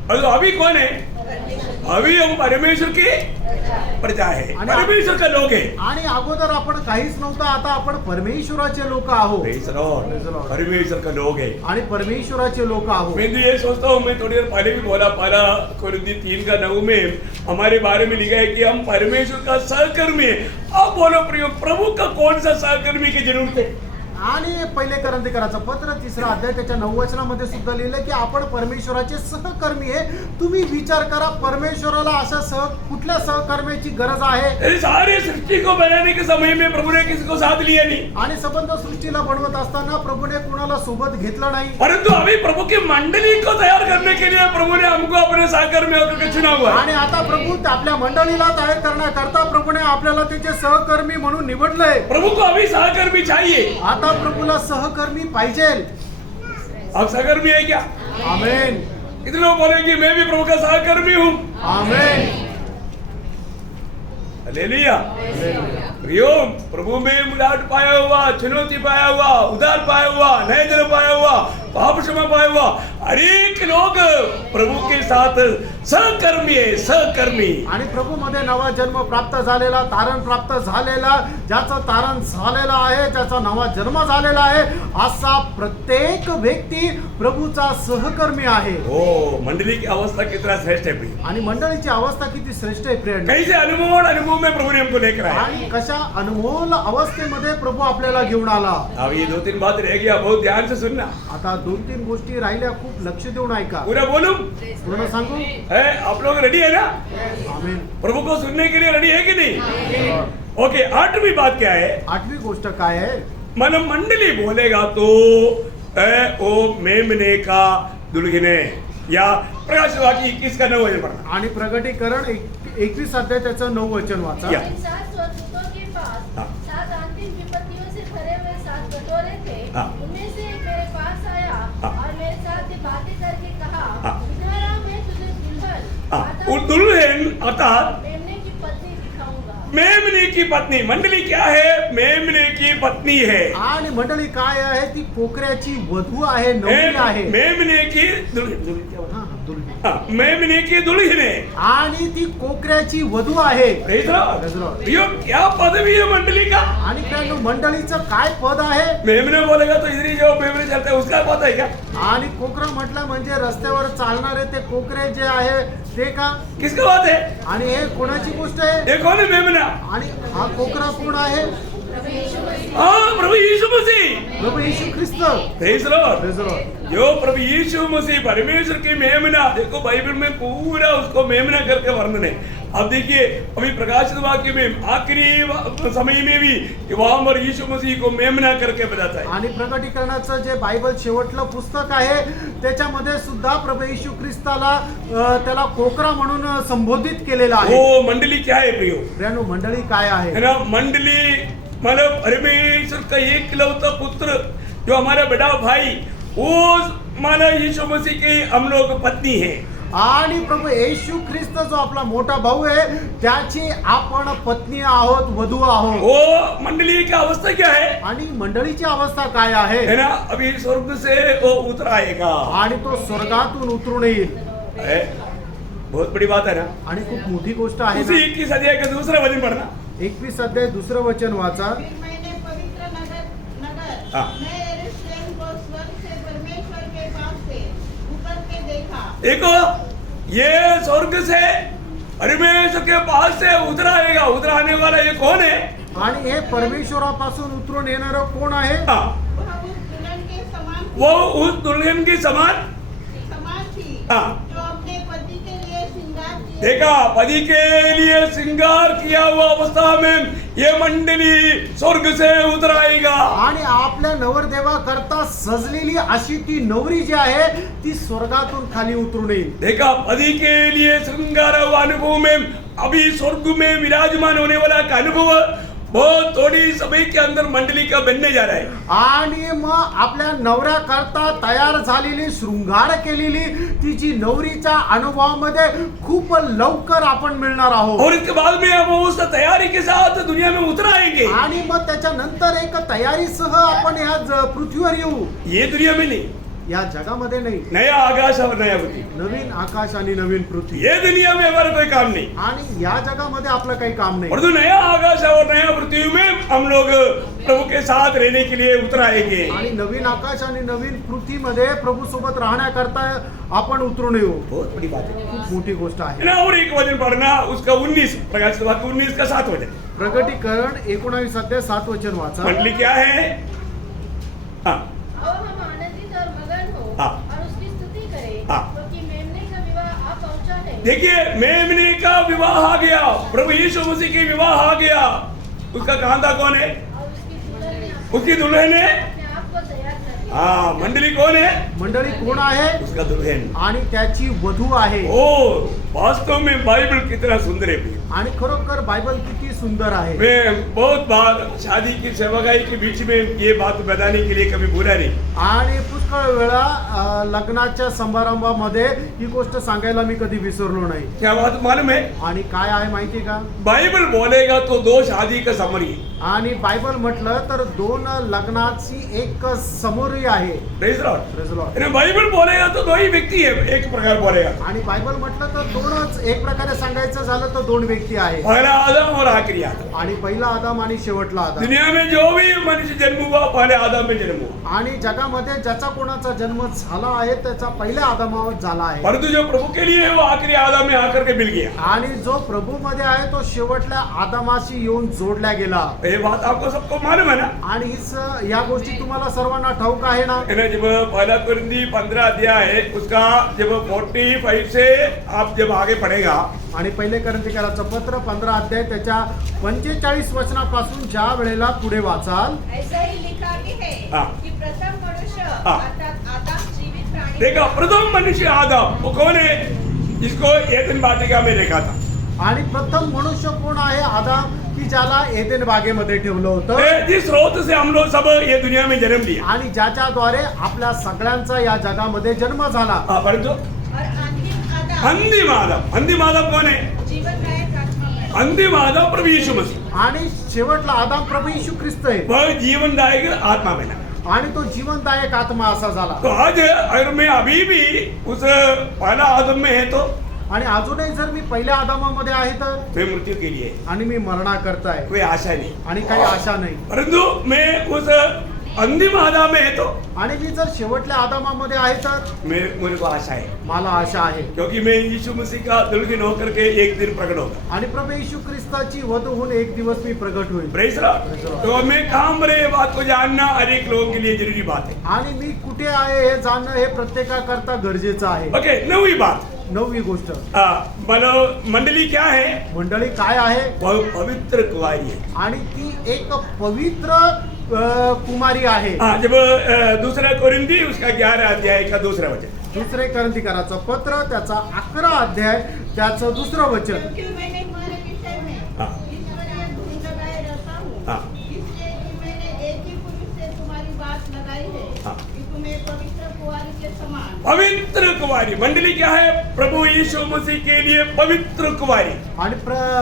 और तो अभी कौन है? अभी हम परमेश्वर की प्रजा है, परमेश्वर का लोग है. आणि अगोदर आपण काहीच नव्हतं, आता आपण परमेश्वराचे लोक आहोत. Praise the Lord. Praise the Lord. परमेश्वर का लोग है. आणि परमेश्वराचे लोक आहोत. मैं तो ये सोचता हूँ, मैं थोड़ी देर पहले भी बोला, पहला कोरिन्थी 3:9 में हमारे बारे में लिखा है कि हम परमेश्वर का सहकर्मी है. अब बोलो प्रियो, प्रभु का कौन सा सहकर्मी की जरूरत है? आणि पहिले करंथीकराचं पत्र 3 अध्याय त्याच्या 9 वचनामध्ये सुद्धा लिहिलं की आपण परमेश्वराचे सहकर्मी आहे. तुम्ही विचार करा, परमेश्वराला अशा कुठल्या सहकर्म्याची गरज आहे? इस सारे सृष्टि को बनाने के समय में प्रभु ने किसी को साथ लिया नहीं. आणि संबंध सृष्टीला बनवत असताना प्रभूने कुणाला सोबत घेतलं नाही. परंतु अभी प्रभु की मंडली को तैयार करने के लिए प्रभु ने हमको अपने सहकर्मी होकर चुना हुआ है. आणि आता प्रभू आपल्या मंडळीला तयार करण्याकरता प्रभूने आपल्याला त्याचे सहकर्मी म्हणून निवडलंय. प्रभु को अभी सहकर्मी चाहिए. आता प्रभूला सहकर्मी पाहिजे. आप सहकर्मी है क्या? आमेन. कितने लोग बोलेंगे मैं भी प्रभु का सहकर्मी हूँ? आमेन. हालेलुया. प्रियो, प्रभु में मुलाट पाया हुआ, चुनौती पाया हुआ, उधार पाया हुआ, नए जन्म पाया हुआ, पाप क्षमा पाया हुआ अनेक लोग प्रभु के साथ सहकर्मी है. सहकर्मी. आणि प्रभू मध्ये नवा जन्म प्राप्त झालेला, तारण प्राप्त झालेला, ज्याचं तारण झालेलं आहे, ज्याचा नवा जन्म झालेला आहे, असा प्रत्येक व्यक्ती प्रभूचा सहकर्मी आहे. हो, मंडली की अवस्था कितना श्रेष्ठ है प्रिय. आणि मंडळीची अवस्था किती श्रेष्ठ आहे फ्रेंड. कैसे अनुभव में प्रभु ने हमको लेकर आया. आणि कशा अनमोल अवस्थेमध्ये प्रभू आपल्याला घेऊन आला. अब ये 2-3 बात रह गया, बहुत ध्यान से सुनना. आता 2-3 गोष्टी राहिल्या, खूप लक्ष देऊन ऐका. पूरा बोलूं? पूर्ण सांगू? है, आप लोग रेडी है ना? आमेन. प्रभु को सुनने के लिए रेडी है कि नहीं? ओके, 8वीं बात क्या है? 8वी गोष्ट काय आहे? मन मंडली बोलेगा तो ओ मेमने का दुल्हने या प्रकाश वाक्य 21 का 9 वचन पढ़ना. आणि प्रगटीकरण 21 अध्याय त्याचं 9 वचन वाचा. या. इन 7 स्वर्गदूतों के पास हाँ. 7 अंतिम विपत्तियों से भरे हुए 7 कटोरे थे. हाँ. उनमें से एक मेरे पास आया हाँ. और मेरे साथ ये बातें करके कहा, हाँ. इधर आ, मैं तुझे दुल्हन और दुल्हन अर्थात मेमने की पत्नी दिखाऊंगा. मेमने की पत्नी, मंडली क्या है? मेमने की पत्नी है। आणि मंडळी काय आहे? ती कोकऱ्याची वधू आहे, नवरी आहे. मेमने की दुल्हन, हा, दुल्हन. मेमने की दुल्हन है आणि ती कोकऱ्याची वधू आहे. Praise the Lord. Praise the Lord. यो क्या पदवी है मंडली का? आणि काय मंडळीचं काय पद आहे? मेमने बोलेगा तो इधर ही जो मेमने चलते हैं उसका पता है क्या? आणि कोकरा म्हटलं म्हणजे रस्त्यावर चालणारे ते कोकरे जे आहे ते का? किसका बात है? आणि हे कोणाची गोष्ट आहे? ये कौन है मेमना? आणि हा कोकरा कोण आहे? हाँ, प्रभु यीशु मसीह। प्रभू येशू ख्रिस्त. Praise the Lord. Praise the Lord. जो प्रभु यीशु मसीह परमेश्वर की मेमना, देखो बाइबल में पूरा उसको मेमना करके वर्णन है। अब देखिए अभी प्रकाशित वाक्य में आखिरी समय में भी वहां पर यीशु मसीह को मेमना करके बताता है। आणि प्रकटीकरणाचं जे बायबल शेवटलं पुस्तक आहे त्याच्यामध्ये सुद्धा प्रभू येशू ख्रिस्ताला त्याला कोकरा म्हणून संबोधित केलेलं आहे. वो मंडली क्या है प्रियो? प्रियानो, मंडळी काय आहे? है ना, मंडली मतलब परमेश्वर का एकलौता पुत्र जो हमारा बड़ा भाई, वो माना यीशु मसीह की हम लोग पत्नी है। आणि प्रभू येशू ख्रिस्त जो आपला मोठा भाऊ आहे त्याची आपण पत्नी आहोत, वधू आहोत. वो मंडली की अवस्था क्या है? आणि मंडळीची अवस्था काय आहे? है ना, अभी स्वर्ग से वो उतर आएगा। आणि तो स्वर्गातून उतरून येईल. है? बहुत बड़ी बात है ना। आणि खूप मोठी गोष्ट आहे उसी ना. 21 अध्याय का दूसरा वचन पढ़ना। 21 अध्याय 2 वचन वाचा. फिर मैंने पवित्र नगर हाँ। नए यरूशलेम को स्वर्ग से परमेश्वर के पास से ऊपर के देखा। देखो ये स्वर्ग से परमेश्वर के पास से उतर आएगा। उतर आने वाला ये कौन है? आणि हे परमेश्वरापासून उतरून येणारं कोण आहे? हाँ, वह उस दुल्हन के समान वो उस दुल्हन की समान थी हाँ। जो अपने पति के लिए श्रृंगार किए देखा, पति के लिए श्रृंगार किया हुआ अवस्था में ये मंडली स्वर्ग से उतर आएगा। आणि आपल्या नवरदेवा करता सजलेली अशी ती नवरी जी आहे ती स्वर्गातून खाली उतरून येईल. देखा, पति के लिए श्रृंगार हुआ अनुभव में अभी स्वर्ग में विराजमान होने वाला का अनुभव बहुत थोड़ी समय के अंदर मंडली का बनने जा रहा है। आणि मग आपल्या नवऱ्या करता तयार झालेली शृंगार केलेली तिची नवरीच्या अनुभवामध्ये खूप लवकर आपण मिळणार आहोत. और इसके बाद में हम उस तैयारी के साथ दुनिया में उतर आएंगे। आणि मग त्याच्यानंतर एक तयारीसह आपण ह्या पृथ्वीवर येऊ. ये दुनिया में नहीं, या जगामध्ये नाही, नया आकाश और नया पृथ्वी, नवीन आकाश आणि नवीन पृथ्वी. ये दुनिया में हमारा कोई काम नहीं। आणि या जगामध्ये आपलं काही काम नाही. परंतु नया आकाश और नया पृथ्वी में हम लोग प्रभु के साथ रहने के लिए उतर आएंगे। आणि नवीन आकाश आणि नवीन पृथ्वीमध्ये प्रभू सोबत राहण्याकरता आपण उतरून येऊ. बहुत बड़ी बात है खूप मोठी गोष्ट आहे. ना। और एक वचन पढ़ना, उसका 19 प्रकाशित वाक्य 19 का 7 वचन। प्रकटीकरण 19 अध्याय 7 वचन वाचा. मंडली क्या है? हाँ, आओ हम आनंदित और मगन हो हाँ। और उसकी स्तुति करें, हाँ। क्योंकि मेमने का विवाह आ पहुंचा है। देखिए, मेमने का विवाह आ गया, प्रभु यीशु मसीह की विवाह आ गया। उसका कांता कौन है? और उसकी दुल्हन ने उसकी दुल्हन है। अपने आप को तैयार कर लिया। हाँ, मंडली कौन है? मंडळी कोण आहे? उसका दुल्हन। आणि त्याची वधू आहे. ओ, वास्तव में बाइबल कितना सुंदर है। आणि खरोखर बायबल किती सुंदर आहे. मैं बहुत बार शादी की सेवकाई के बीच में ये बात बताने के लिए कभी भूला नहीं। आणि पुष्कळ वेळा लग्नाच्या समारंभामध्ये ही गोष्ट सांगायला मी कधी विसरलो नाही. क्या बात मालूम है? आणि काय आहे माहिती का? बाइबल बोलेगा तो 2 शादी का समरी है। आणि बायबल म्हटलं तर 2 लग्नाची एक समोरी आहे. Praise the Lord. Praise the Lord. आणि बाइबल बोलेगा तो 2 ही व्यक्ति है, एक प्रकार बोलेगा। आणि बायबल म्हटलं तर 2च, एक प्रकारे सांगायचं झालं तर 2 व्यक्ती आहे. पहला आदम और आखिरी आदम। आणि पहिला आदम आणि शेवटला आदम. दुनिया में जो भी मनुष्य जन्म हुआ पहले आदम में जन्म हुआ। आणि जगामध्ये ज्याचा कोणाचा जन्म झाला आहे त्याचा पहिल्या आदमावर झाला आहे. परंतु जो प्रभु के लिए है वो आखिरी आदम में आकर के मिल गया। आणि जो प्रभू मध्ये आहे तो शेवटल्या आदमाशी येऊन जोडला गेला. ये बात आपको सबको मालूम है ना? आणि या गोष्टी तुम्हाला सर्वांना ठाऊक आहे ना. है ना, जब पहला कुरिन्थी 15 अध्याय है उसका जब 45 से आप जब आगे पढ़ेगा, आणि पहिले कोरिन्थीकराचं पत्र 15 अध्याय त्याच्या 45 वचनापासून ज्या वेळेला पुढे वाचाल. ऐसा ही लिखा भी है हाँ। कि प्रथम मनुष्य हाँ। अर्थात आदम जीवित प्राणी देखा, प्रथम मनुष्य आदम वो कौन है? जिसको एदन वाटिका में देखा था। आणि प्रथम मनुष्य कोण आहे? आदम, की ज्याला एदेन बागेमध्ये ठेवलं होतं. जिस स्रोत से हम लोग सब ये दुनिया में जन्म लिया। आणि ज्याच्याद्वारे आपल्या सगळ्यांचा या जगामध्ये जन्म झाला. परंतु और अंतिम आदम अंतिम आदम कौन है? जीवनदायक आत्मा में अंतिम आदम प्रभु यीशु मसीह आणि शेवटला आदाम प्रभू येशू ख्रिस्त आहे वह जीवनदायक आत्मा बना। आणि तो जीवनदायक आत्मा असा झाला। तो आज अगर मैं अभी भी उस पहला आदम में है तो आणि अजूनही जर मी पहिल्या आदामामध्ये आहे तर मैं मृत्यू के लिए आणि मी मरणा करताय कोई आशा नहीं, आणि काही आशा नाही। परंतु मैं उस अंतिम आदम में है तो आणि मी जर शेवटल्या आदामामध्ये आहे तर मेरे को आशा है, मला आशा आहे क्योंकि मैं यीशु मसीह का दुल्हन होकर के एक दिन प्रकट होगा। आणि प्रभू येशू ख्रिस्ताची वधू होऊन एक दिवस मी प्रगट होईल। Praise Lord. तो मैं कहाँ पर ये बात को जानना हर एक लोगों के लिए जरूरी बात है। आणि मी कुठे आहे हे जाणणं हे प्रत्येकाकरता गरजेचं आहे। ओके, नवी बात, नववी गोष्ट, मंडली क्या है? मंडळी काय आहे? पवित्र कुंवारी है। आणि ती एक पवित्र कुमारी आहे। जब दूसरा कोरिंथी उसका 11 अध्याय का दूसरा वचन, दुसरे करंथीकराचं पत्र त्याचा 11 अध्याय त्याचं दुसरं वचन। क्योंकि मैंने तुम्हारे विषय में हाँ। ईश्वरीय धुन लगाए रहता हूँ, हाँ। इसलिए कि मैंने एक ही पुरुष से तुम्हारी बात लगाई है हाँ। कि तुम्हें पवित्र कुंवारी के समान। पवित्र कुंवारी मंडली क्या है? प्रभु यीशु मसीह के लिए पवित्र कुंवारी। आणि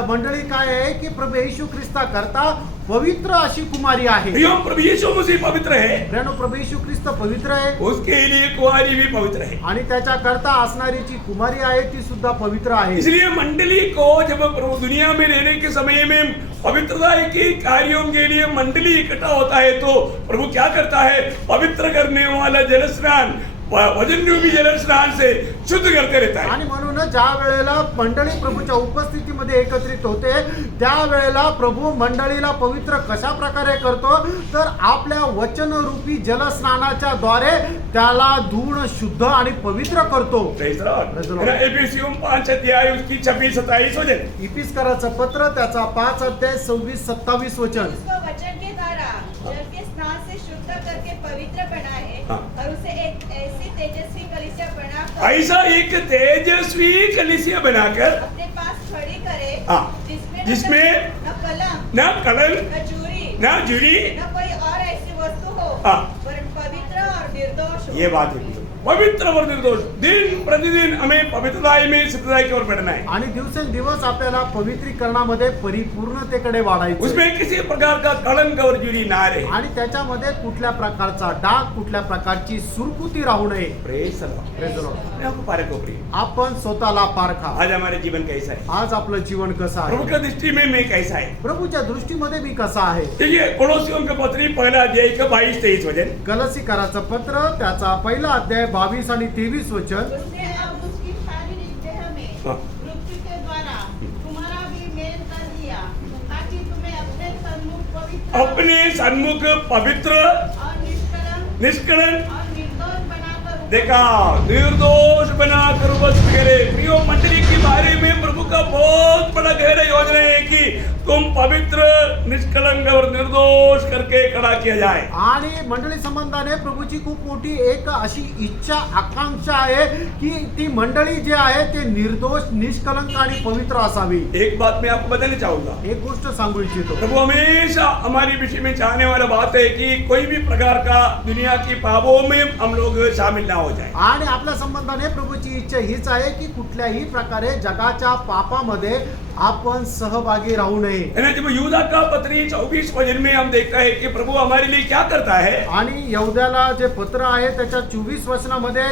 मंडळी काय आहे की प्रभू येशू ख्रिस्ता करता पवित्र अशी कुमारी आहे। प्रियो, प्रभु यीशु मसीह पवित्र है, प्रियानो, प्रभू येशू ख्रिस्त पवित्र आहे उसके लिए कुंवारी भी पवित्र है। आणि त्याच्या करता असणारी जी कुमारी आहे ती सुद्धा पवित्र आहे। इसलिए मंडली को जब प्रभु दुनिया में रहने के समय में पवित्रता के कार्यों के लिए मंडली इकट्ठा होता है तो प्रभु क्या करता है? पवित्र करने वाला जल स्नान, वजन रूपी जल स्नान से शुद्ध करते रहता है। आणि म्हणून ज्या वेळेला मंडळी प्रभूच्या उपस्थितीमध्ये एकत्रित होते त्यावेळेला प्रभू मंडळीला पवित्र कशा प्रकारे करतो तर आपल्या वचन रूपी जलस्नानाच्या द्वारे त्याला धुवून शुद्ध आणि पवित्र करतो। Praise the Lord. Praise the Lord. एफिसियों 5 अध्याय उसकी 26-27 वचन। इफिसकाराचं पत्र त्याचा 5 अध्याय 26-27 वचन। उसको वचन के द्वारा जल के स्नान से शुद्ध करके पवित्र बनाए हाँ। और उसे एक ऐसी तेजस्वी कलीसिया बनाकर ऐसा एक तेजस्वी कलीसिया बनाकर अपने पास खड़ी करे हाँ। जिसमें जिसमें न कलंक न कलंक न चूरी न जुड़ी न कोई और ऐसी वस्तु हो हाँ। वरन पवित्र और निर्दोष हो। ये बात है, पवित्र और निर्दोष। दिन प्रतिदिन हमें पवित्रता में सिद्धता की ओर बढ़ना है। आणि दिवसेंदिवस आपल्याला पवित्रीकरणामध्ये परिपूर्णतेकडे वाढायचं। उसमें किसी प्रकार का कलंक और जुड़ी ना रहे। आणि त्याच्यामध्ये कुठल्या प्रकारचा डाग, कुठल्या प्रकारची सुरकुती राहू नये। Praise the Lord. Praise the Lord. मैं आपको पारख को प्रिय, आपण स्वतःला पारखा। आज हमारे जीवन कैसा है? आज आपलं जीवन कसं प्रभु आहे? की दृष्टि में मैं कैसा है? प्रभूच्या दृष्टीमध्ये मी कसा आहे? देखिए, कोलोसियों का पत्री पहला अध्याय का 22-23 वचन। गलसीकाराचं पत्र त्याचा पहिला अध्याय 22 आणि 23 वचन। उसने अब उसकी शारीरिक देह में हाँ। मृत्यु के द्वारा तुम्हारा भी मेल कर दिया ताकि तुम्हें अपने सन्मुख पवित्र अपने सन्मुख पवित्र और निष्कलंक निष्कलंक और निर्दोष बनाकर देखा, निर्दोष बनाकर उपस्थित करे। प्रियो मंडली के बारे में प्रभु का बहुत बड़ा गहरा योजना है कि तुम पवित्र, निष्कलंक और निर्दोष करके खड़ा किया जाए। आणि मंडळी संबंधाने प्रभूची खूप मोठी एक अशी इच्छा आकांक्षा आहे की ती मंडळी जे आहे ते निर्दोष, निष्कलंक आणि पवित्र असावी। एक बात मैं आपको बताना चाहूंगा, एक गोष्ट सांगू इच्छितो। प्रभु हमेशा हमारे विषय में चाहने वाला बात है कि कोई भी प्रकार का दुनिया की पापों में हम लोग शामिल ना हो जाए। आणि आपल्या संबंधाने प्रभूची इच्छा हीच आहे की कुठल्याही प्रकारे जगाच्या पापामध्ये आपण सहभागी राहू नये। है ना? जब यूदा का पत्री 24 वचन में हम देखता है कि प्रभु हमारे लिए क्या करता है। आणि यहूद्याला जे पत्र आहे त्याच्या 24 वचनामध्ये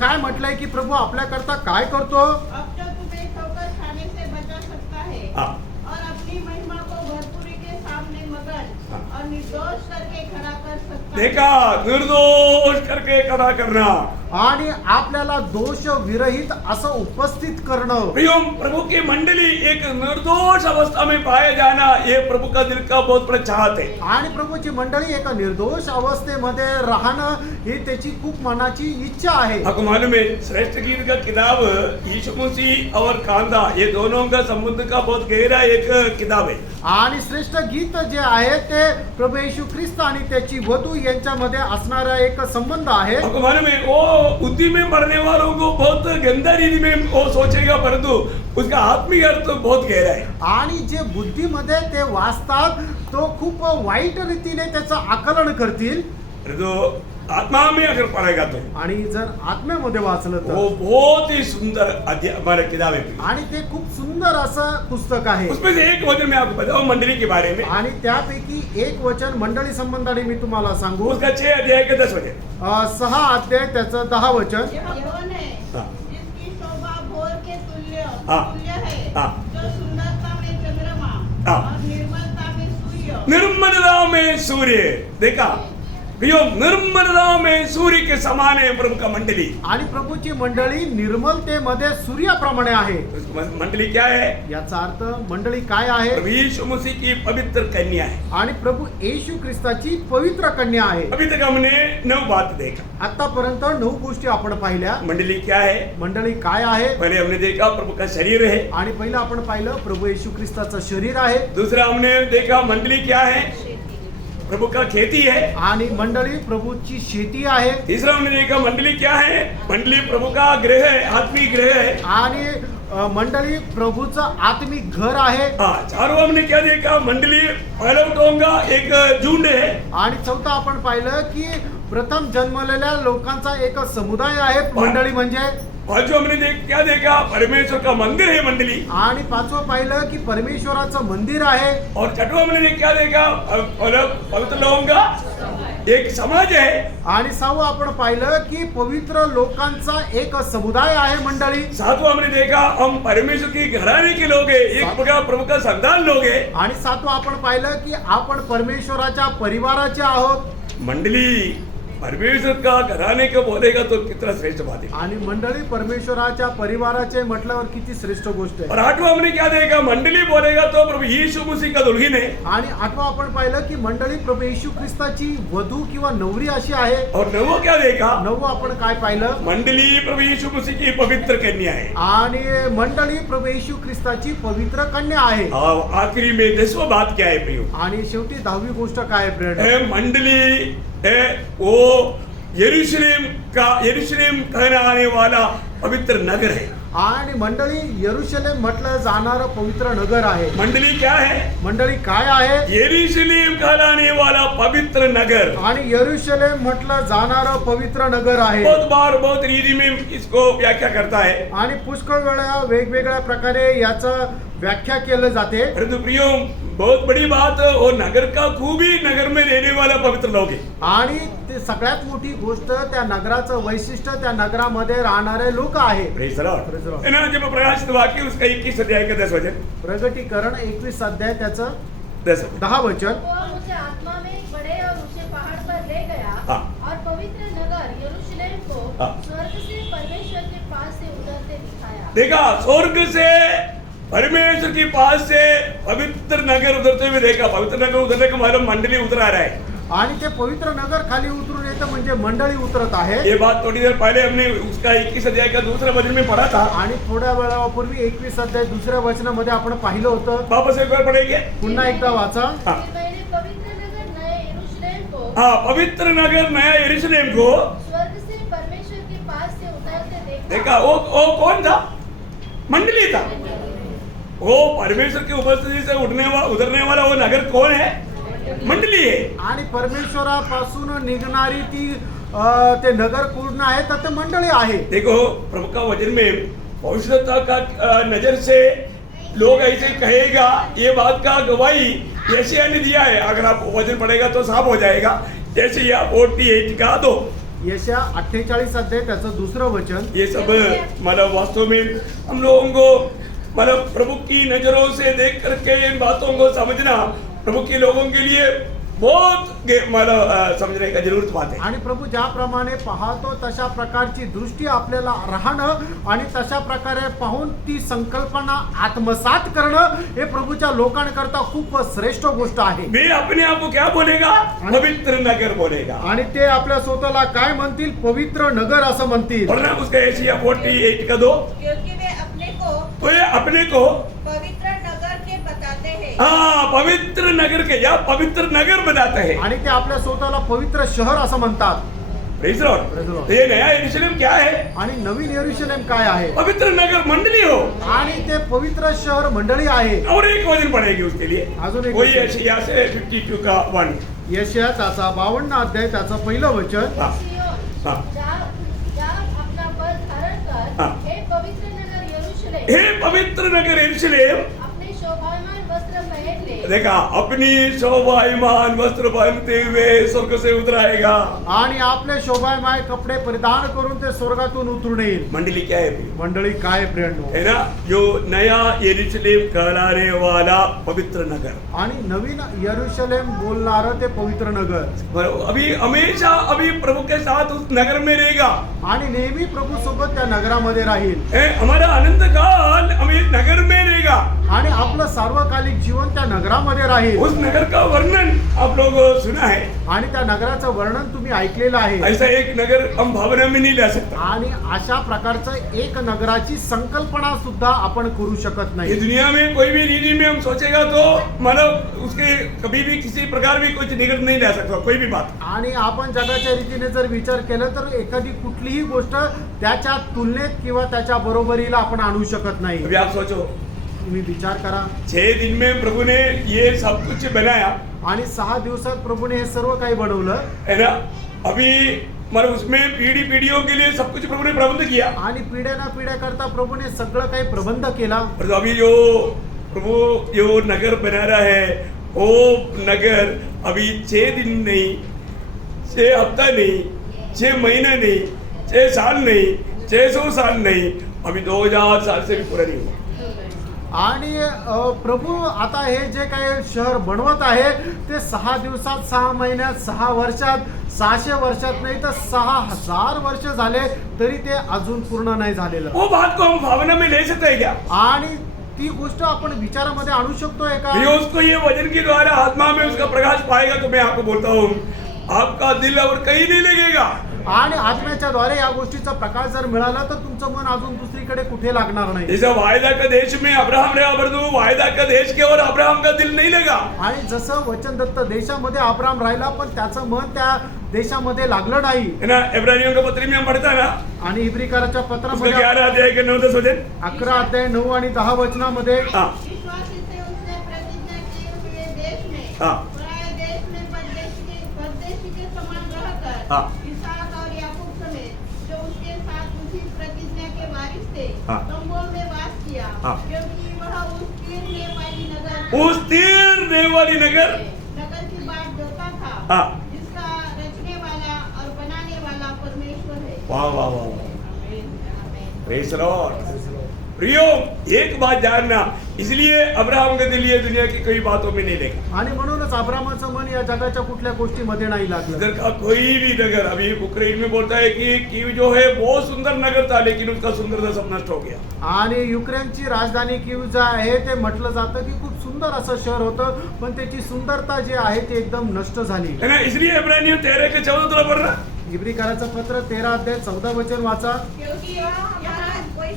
काय म्हटलंय की प्रभू आपल्याकरता काय करतो? अब जो तुम्हें ठोकर खाने से बचा सकता है हाँ। और अपनी महिमा को भरपूरी के सामने मगन हाँ। और निर्दोष करके खड़ा कर सकता है। देखा, निर्दोष करके खड़ा करना। आणि आपल्याला दोष विरहित असं उपस्थित करणं। प्रियो, प्रभु की मंडली एक निर्दोष अवस्था में पाया जाना, ये प्रभु का दिल का बहुत बड़ा चाहत है। आणि प्रभूची मंडळी एका निर्दोष अवस्थेमध्ये राहणं ही त्याची खूप मनाची इच्छा आहे। आपको मालूम है, श्रेष्ठ गीत का किताब यीशु मसीह और कांदा, ये दोनों का संबंध का बहुत गहरा एक किताब है। आणि श्रेष्ठ गीत जे आहे ते प्रभू येशू ख्रिस्त आणि त्याची वधू यांच्यामध्ये असणारा एक संबंध आहे। आपको मालूम है, वो बुद्धि में पढ़ने वालों को बहुत गंदा रीति में वो सोचेगा, परंतु उसका आत्मिक अर्थ तो बहुत गहरा है। आणि जे बुद्धीमध्ये ते वाचतात तो खूप वाईट रीतीने त्याचं आकलन करतील। तो आत्मा में अगर पढ़ेगा तो आणि जर आत्म्यामध्ये वाचलं वो तर बहुत ही सुंदर अध्याय हमारे किताब है। आणि ते खूप सुंदर असं पुस्तक आहे उसमें से एक वचन मैं आपको बताऊं मंडली के बारे में, आणि त्यापैकी एक वचन मंडळी संबंधाने मी तुम्हाला सांगू उसका 6 अध्याय के 10 वचन। 6 अध्याय त्याचं 10 वचन। यह कौन है हाँ। जिसकी शोभा भोर के तुल्य हाँ। है, हाँ। जो सुंदरता में चंद्रमा हाँ। और निर्मलता में सूर्य। निर्मलता में सूर्य, देखा भैया, निर्मलता में सूर्य के समान है प्रभु का मंडली। आणि प्रभूची मंडळी निर्मलतेमध्ये सूर्याप्रमाणे आहे। मंडली क्या है? याचा अर्थ मंडळी काय आहे? प्रभु यीशु मसीह की पवित्र कन्या है। आणि प्रभू येशू ख्रिस्ताची पवित्र कन्या आहे। अभी तक हमने 9 बात देखा। आतापर्यंत 9 गोष्टी आपण पाहिल्या। मंडली क्या है? मंडळी काय आहे? पहले हमने देखा प्रभु का शरीर है। आणि पहिलं आपण पाहिलं प्रभू येशू ख्रिस्ताचं शरीर आहे। दूसरा हमने देखा मंडली क्या है? प्रभु का खेती है। आणि मंडळी प्रभूची शेती आहे। तीसरा हमने देखा मंडली क्या है? मंडली प्रभु का गृह है, आत्मिक गृह है। आणि मंडळी प्रभूचं आत्मिक घर आहे। हाँ, चारों हमने क्या देखा? मंडली पहला उठाऊंगा एक झुंड है। आणि चौथा आपण पाहिलं की प्रथम जन्मलेल्या लोकांचा एक समुदाय आहे मंडळी म्हणजे। पांचवा हमने क्या देखा? परमेश्वर का मंदिर है मंडली। आणि पाचवं पाहिलं की परमेश्वराचं मंदिर आहे। और छठवा हमने क्या देखा? पवित्र लोगों का एक समाज है। आणि सहावं आपण पाहिलं की पवित्र लोकांचा एक समुदाय आहे मंडळी। सातवां हमने देखा हम परमेश्वर की घराने के लोग हैं, एक प्रकार प्रभु का संतान लोग हैं। आणि सातवं आपण पाहिलं की आपण परमेश्वराच्या परिवाराचे आहोत। मंडली परमेश्वर का घराने को बोलेगा तो कितना श्रेष्ठ बात है। आणि मंडळी परमेश्वराच्या परिवाराचे म्हटल्यावर किती श्रेष्ठ गोष्ट और आहे। आठवां हमने क्या देखा? मंडली बोलेगा तो प्रभु यीशु मसीह का दुल्हन है। आणि आठवं आपण पाहिलं की मंडळी प्रभू येशू ख्रिस्ताची वधू किंवा नवरी अशी आहे। और नववा क्या देखा? नववं आपण काय पाहिलं? मंडली प्रभु यीशु मसीह की पवित्र कन्या है। आणि मंडळी प्रभू येशू ख्रिस्ताची पवित्र कन्या आहे। और आखिरी में 10वां बात क्या है प्रियो? आणि शेवटी 10वी गोष्ट काय आहे ब्रेड? मंडली है वो यरूशलेम कहलाने वाला पवित्र नगर है। आणि मंडळी यरूशलेम म्हटलं जाणारं पवित्र नगर आहे। मंडली क्या है? मंडळी काय आहे? यरूशलेम कहलाने वाला पवित्र नगर। आणि यरूशलेम म्हटलं जाणारं पवित्र नगर आहे। बहुत बार बहुत रीति में इसको व्याख्या करता है। आणि पुष्कळ वेळा वेगवेगळ्या प्रकारे याचं व्याख्या केलं जाते। परंतु प्रियो, बहुत बड़ी बात वो नगर का खूबी नगर में रहने वाला पवित्र लोग है। आणि ते सगळ्यात मोठी गोष्ट त्या नगराचं वैशिष्ट्य त्या नगरामध्ये राहणारे लोक आहे। Praise the Lord. Praise the Lord. है ना? जब प्रकाशित वाक्य उसका 21 अध्याय का 10 वचन। प्रगटीकरण 21 अध्याय त्याचं 10 वचन। वो मुझे आत्मा में एक बड़े और ऊंचे पहाड़ पर ले गया हाँ। और पवित्र नगर यरूशलेम को हाँ। स्वर्ग से परमेश्वर के पास से उतरते दिखाया। देखा, स्वर्ग से परमेश्वर के पास से पवित्र नगर उतरते हुए देखा। पवित्र नगर उतरने का मतलब मंडली उतर आ रहा है। आणि ते पवित्र नगर खाली उतरून येतं म्हणजे मंडळी उतरत आहे। ये बात थोड़ी देर पहले हमने उसका 21 अध्याय का दूसरा वचन में पढ़ा था। आणि थोड्या वेळापूर्वी 21 अध्याय दुसऱ्या वचनामध्ये आपण पाहिलं होतं। वापस एक बार पढ़ेंगे। पुन्हा एकदा वाचा। हाँ। फिर मैंने पवित्र नगर नए यरूशलेम को हाँ, पवित्र नगर नया यरूशलेम को स्वर्ग से परमेश्वर के पास से उतरते देखा। वो कौन था? मंडली था। वो परमेश्वर की उपस्थिति से उतरने वाला वो नगर कौन है? मंडली है। आणि परमेश्वरापासून निघणारी ती ते नगर पूर्ण आहे तर ते मंडळी आहे। देखो, प्रभु का वचन में पवित्रता का नजर से लोग ऐसे कहेगा, ये बात का गवाही यशायाह ने दिया है। अगर आप वचन पढ़ेगा तो साफ हो जाएगा। जैसे या 48 का 2 यशा 48 अध्याय त्याचं दुसरं वचन। ये सब मतलब वास्तव में हम लोगों को मतलब प्रभु की नजरों से देख करके इन बातों को समझना प्रभु के लोगों के लिए बहुत मतलब समझने का जरूरत बात है। आणि प्रभू ज्याप्रमाणे पाहतो तशा प्रकारची दृष्टी आपल्याला राहणं आणि तशा प्रकारे पाहून ती संकल्पना आत्मसात करणं हे प्रभूच्या लोकांकरता खूप श्रेष्ठ गोष्ट आहे। वे अपने आप को क्या बोलेगा? पवित्र नगर बोलेगा। आणि ते आपल्या स्वतःला काय म्हणतील? पवित्र नगर असं म्हणतील। वरना उसका यशायाह 48 का 2 क्योंकि वे अपने को पवित्र नगर के बताते हैं। हाँ, पवित्र नगर के या पवित्र नगर बताते हैं। आणि ते आपल्या स्वतःला पवित्र शहर असं म्हणतात। Praise the Lord. Praise the Lord. तो ये नया यरूशलेम क्या है? आणि नवीन यरूशलेम काय आहे? पवित्र नगर मंडली हो. आणि ते पवित्र शहर मंडळी आहे. और एक वचन पढ़ेगी उसके लिए. अजून एक वही वचन. यशायाह से 52 का 1. यशया त्याचा 52 अध्याय त्याचं पहिलं वचन. हाँ. सियोन, हाँ. जाग अपना बल धारण कर, हाँ. हे पवित्र नगर यरूशलेम, हे पवित्र नगर यरूशलेम, अपने शोभायमान वस्त्र पहन ले, देखा अपनी शोभायमान वस्त्र पहनते हुए स्वर्ग से उतराएगा. आणि आपले शोभायमान कपडे परिधान करून ते स्वर्गातून उतरून येईल. मंडली क्या है प्रिय? मंडळी काय प्रियांनो? है ना, जो नया यरूशलेम कहलाने वाला पवित्र नगर. आणि नवीन यरूशलेम बोलणारं ते पवित्र नगर. बरोबर. अभी हमेशा अभी प्रभु के साथ उस नगर में रहेगा. आणि नेहमी प्रभू सोबत त्या नगरामध्ये राहील. हमारा अनंत काल हमें नगर में रहेगा. आणि आपलं सार्वकालिक जीवन त्या नगरामध्ये राहील. उस नगर का वर्णन आप लोग सुना है. आणि त्या नगराचं वर्णन तुम्ही ऐकलेलं आहे. ऐसा एक नगर हम भावना में नहीं ला सकता. आणि अशा प्रकारचं एक नगराची संकल्पना सुद्धा आपण करू शकत ये नाही. दुनिया में कोई भी रीति में हम सोचेगा तो मतलब उसके कभी भी किसी प्रकार भी कुछ निकट नहीं ला सकता कोई भी बात. आणि आपण जगाच्या रीतीने जर विचार केला तर एखादी कुठलीही गोष्ट त्याच्या तुलनेत किंवा त्याच्या बरोबरीला आपण आणू शकत नाही. अभी आप सोचो, तुम्ही विचार करा. 6 दिन में प्रभु ने ये सब कुछ बनाया, आणि 6 दिवसात प्रभूने हे सर्व काही बनवलं. है ना. अभी मतलब उसमें पीढ़ियों के लिए सब कुछ प्रभु ने प्रबंध किया. आणि पिढ्या पिढ्या करता प्रभूने सगळं काही प्रबंध केला. और अभी जो प्रभु जो नगर बना रहा है वो नगर अभी 6 दिन नहीं, 6 हफ्ता नहीं, 6 महीना नहीं, 6 साल नहीं, 600 साल नहीं, अभी 2000 साल से भी पूरा नहीं हुआ. आणि प्रभू आता हे जे काही शहर बनवत आहे ते 6 दिवसात, 6 महिन्यात, 6 वर्षात, 600 वर्षात नाही तर 6000 वर्ष झाले तरी ते अजून पूर्ण नाही झालेलं. वो बात को हम भावना में ले सकते हैं क्या? आणि ती गोष्ट आपण विचारामध्ये आणू शकतोय का? ये उसको ये वचन के द्वारा आत्मा में उसका प्रकाश पाएगा तो मैं आपको बोलता हूँ आपका दिल और कहीं नहीं लगेगा. आणि आत्म्याच्या द्वारे या गोष्टीचा प्रकाश जर मिळाला तर तुमचं मन अजून दुसरीकडे कुठे लागणार नाही. जैसा वायदा का देश में अब्राहम रहा परंतु वायदा का देश के और अब्राहम का दिल नहीं लगा. आणि जसं वचनदत्त देशामध्ये अब्राम राहिला पण त्याचं मन त्या देशामध्ये लागलं नाही. है ना. इब्रानियों का पत्री में हम पढ़ता है ना, आणि इब्रिकाराच्या उसका पत्रामध्ये 11 अध्याय के 9-10 वचन. 11 अध्याय 9 आणि 10 वचनामध्ये हाँ. विश्वासी से उसने प्रतिज्ञा किए हुए देश में, हाँ. पराये देश में परदेशी के समान रहकर, हाँ. इसहाक और याकूब समेत जो उसके साथ उसी प्रतिज्ञा के वारिस थे, हाँ. तंबों में वास किया, हाँ. क्योंकि वह उस तीरने वाली नगर उस तीरने वाली नगर की बात जोता था, हाँ. जिसका रचने वाला और बनाने वाला परमेश्वर है. वाह वाह वाह वाह. Praise the Lord. प्रियो, एक बात जानना, इसलिए अब्राहम का दिल ये दुनिया की कोई बातों में नहीं लेगा. आणि म्हणूनच अब्रामाचं मन या जगाच्या कुठल्या गोष्टीमध्ये नाही लागलं. इधर का कोई भी नगर, अभी उक्रेन में बोलता है कि कीव जो है बहुत सुंदर नगर था लेकिन उसका सुंदरता सब नष्ट हो गया. आणि युक्रेनची राजधानी कीव जे आहे ते म्हटलं जातं की खूप सुंदर असं शहर होतं पण त्याची सुंदरता जी आहे ती एकदम नष्ट झाली. है ना. इसलिए इब्रानियों 13 के 14 तुला पढ़ रहा. इब्रिकाराचं पत्र 13 अध्याय 14 वचन वाचा. क्योंकि यहाँ कोई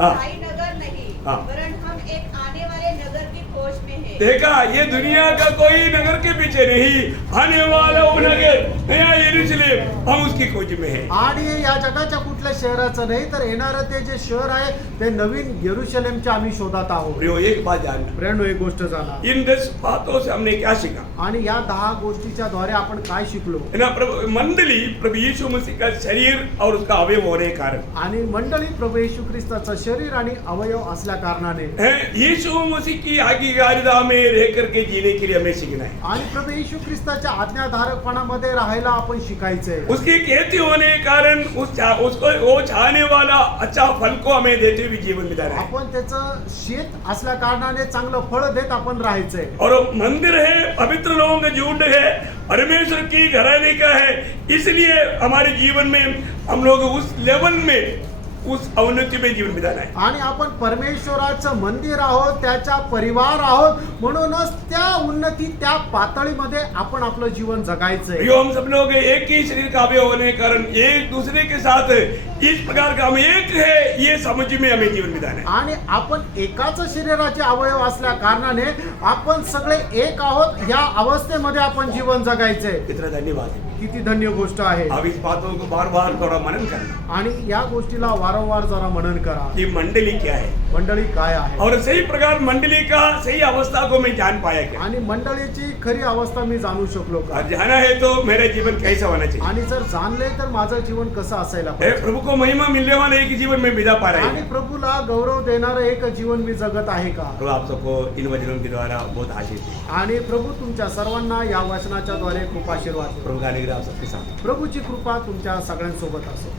हाँ. स्थायी नगर नहीं, हाँ. वरन हम एक आने वाले नगर की खोज में हैं. देखा, ये दुनिया का कोई नगर के पीछे नहीं, आने वाला वो नगर नया यरूशलेम हम उसकी खोज में है. आणि या जगाच्या कुठल्या शहराचं नाही तर येणारं ते जे शहर आहे ते नवीन यरूशलेमच्या आम्ही शोधात आहोत. प्रियो, एक बात जानना, फ्रेंड एक गोष्ट जाणा. इन 10 बातों से हमने क्या सीखा? आणि या 10 गोष्टीच्या द्वारे आपण काय शिकलो? है ना. प्रभु मंडली प्रभु यीशु मसीह का शरीर और उसका अवयव होने के कारण आणि मंडळी प्रभू येशू ख्रिस्ताचं शरीर आणि अवयव असल्या कारणाने है. यीशु मसीह की आज्ञाकारिता में रह करके जीने के लिए हमें सीखना है. आणि प्रभू येशू ख्रिस्ताच्या आज्ञाधारकपणामध्ये राहायला आपण शिकायचंय. उसकी खेती होने के कारण उसको वो चाहने वाला अच्छा फल को हमें देते हुए जीवन बिताना है. आपण त्याचं शेत असल्या कारणाने चांगलं फळ देत आपण राहायचंय. और मंदिर है, पवित्र लोगों का झुंड है, परमेश्वर की घराने का है. इसलिए हमारे जीवन में हम लोग उस लेवल में उस अवनति में जीवन बिताना है. आणि आपण परमेश्वराचं मंदिर आहोत, त्याचा परिवार आहोत, म्हणूनच त्या उन्नती त्या पातळीमध्ये आपण आपलं जीवन जगायचंय. प्रियो, हम सब लोग एक ही शरीर का अवयव होने के कारण एक दूसरे के साथ इस प्रकार का हम एक है ये समझ में हमें जीवन बिताना है. आणि आपण एकाच शरीराचे अवयव असल्या कारणाने आपण सगळे एक आहोत या अवस्थेमध्ये आपण जीवन जगायचंय. इतना धन्यवाद. किती धन्य गोष्ट आहे अब इस बातों को बार बार थोड़ा मनन करना आणि या गोष्टीला वारंवार जरा मनन करा कि मंडली क्या है मंडळी काय आहे और सही प्रकार मंडली का सही अवस्था को मैं जान पाया क्या आणि मंडळीची खरी अवस्था मी जाणू शकलो का और जाना है तो मेरा जीवन कैसा होना चाहिए आणि जर जाणले तर माझं जीवन कसं असायला हे पाहिजे प्रभु को महिमा मिलने वाला एक जीवन में बिता पा रहे आणि हैं प्रभूला गौरव देणारं एक जीवन मी जगत आहे का प्रभु आप सबको इन वचनों के द्वारा बहुत आशीष दे आणि प्रभू तुमच्या सर्वांना या वचनाच्या द्वारे खूप आशीर्वाद देतो. प्रभु का अनुग्रह आप सबके साथ प्रभूची कृपा तुमच्या सगळ्यांसोबत असो.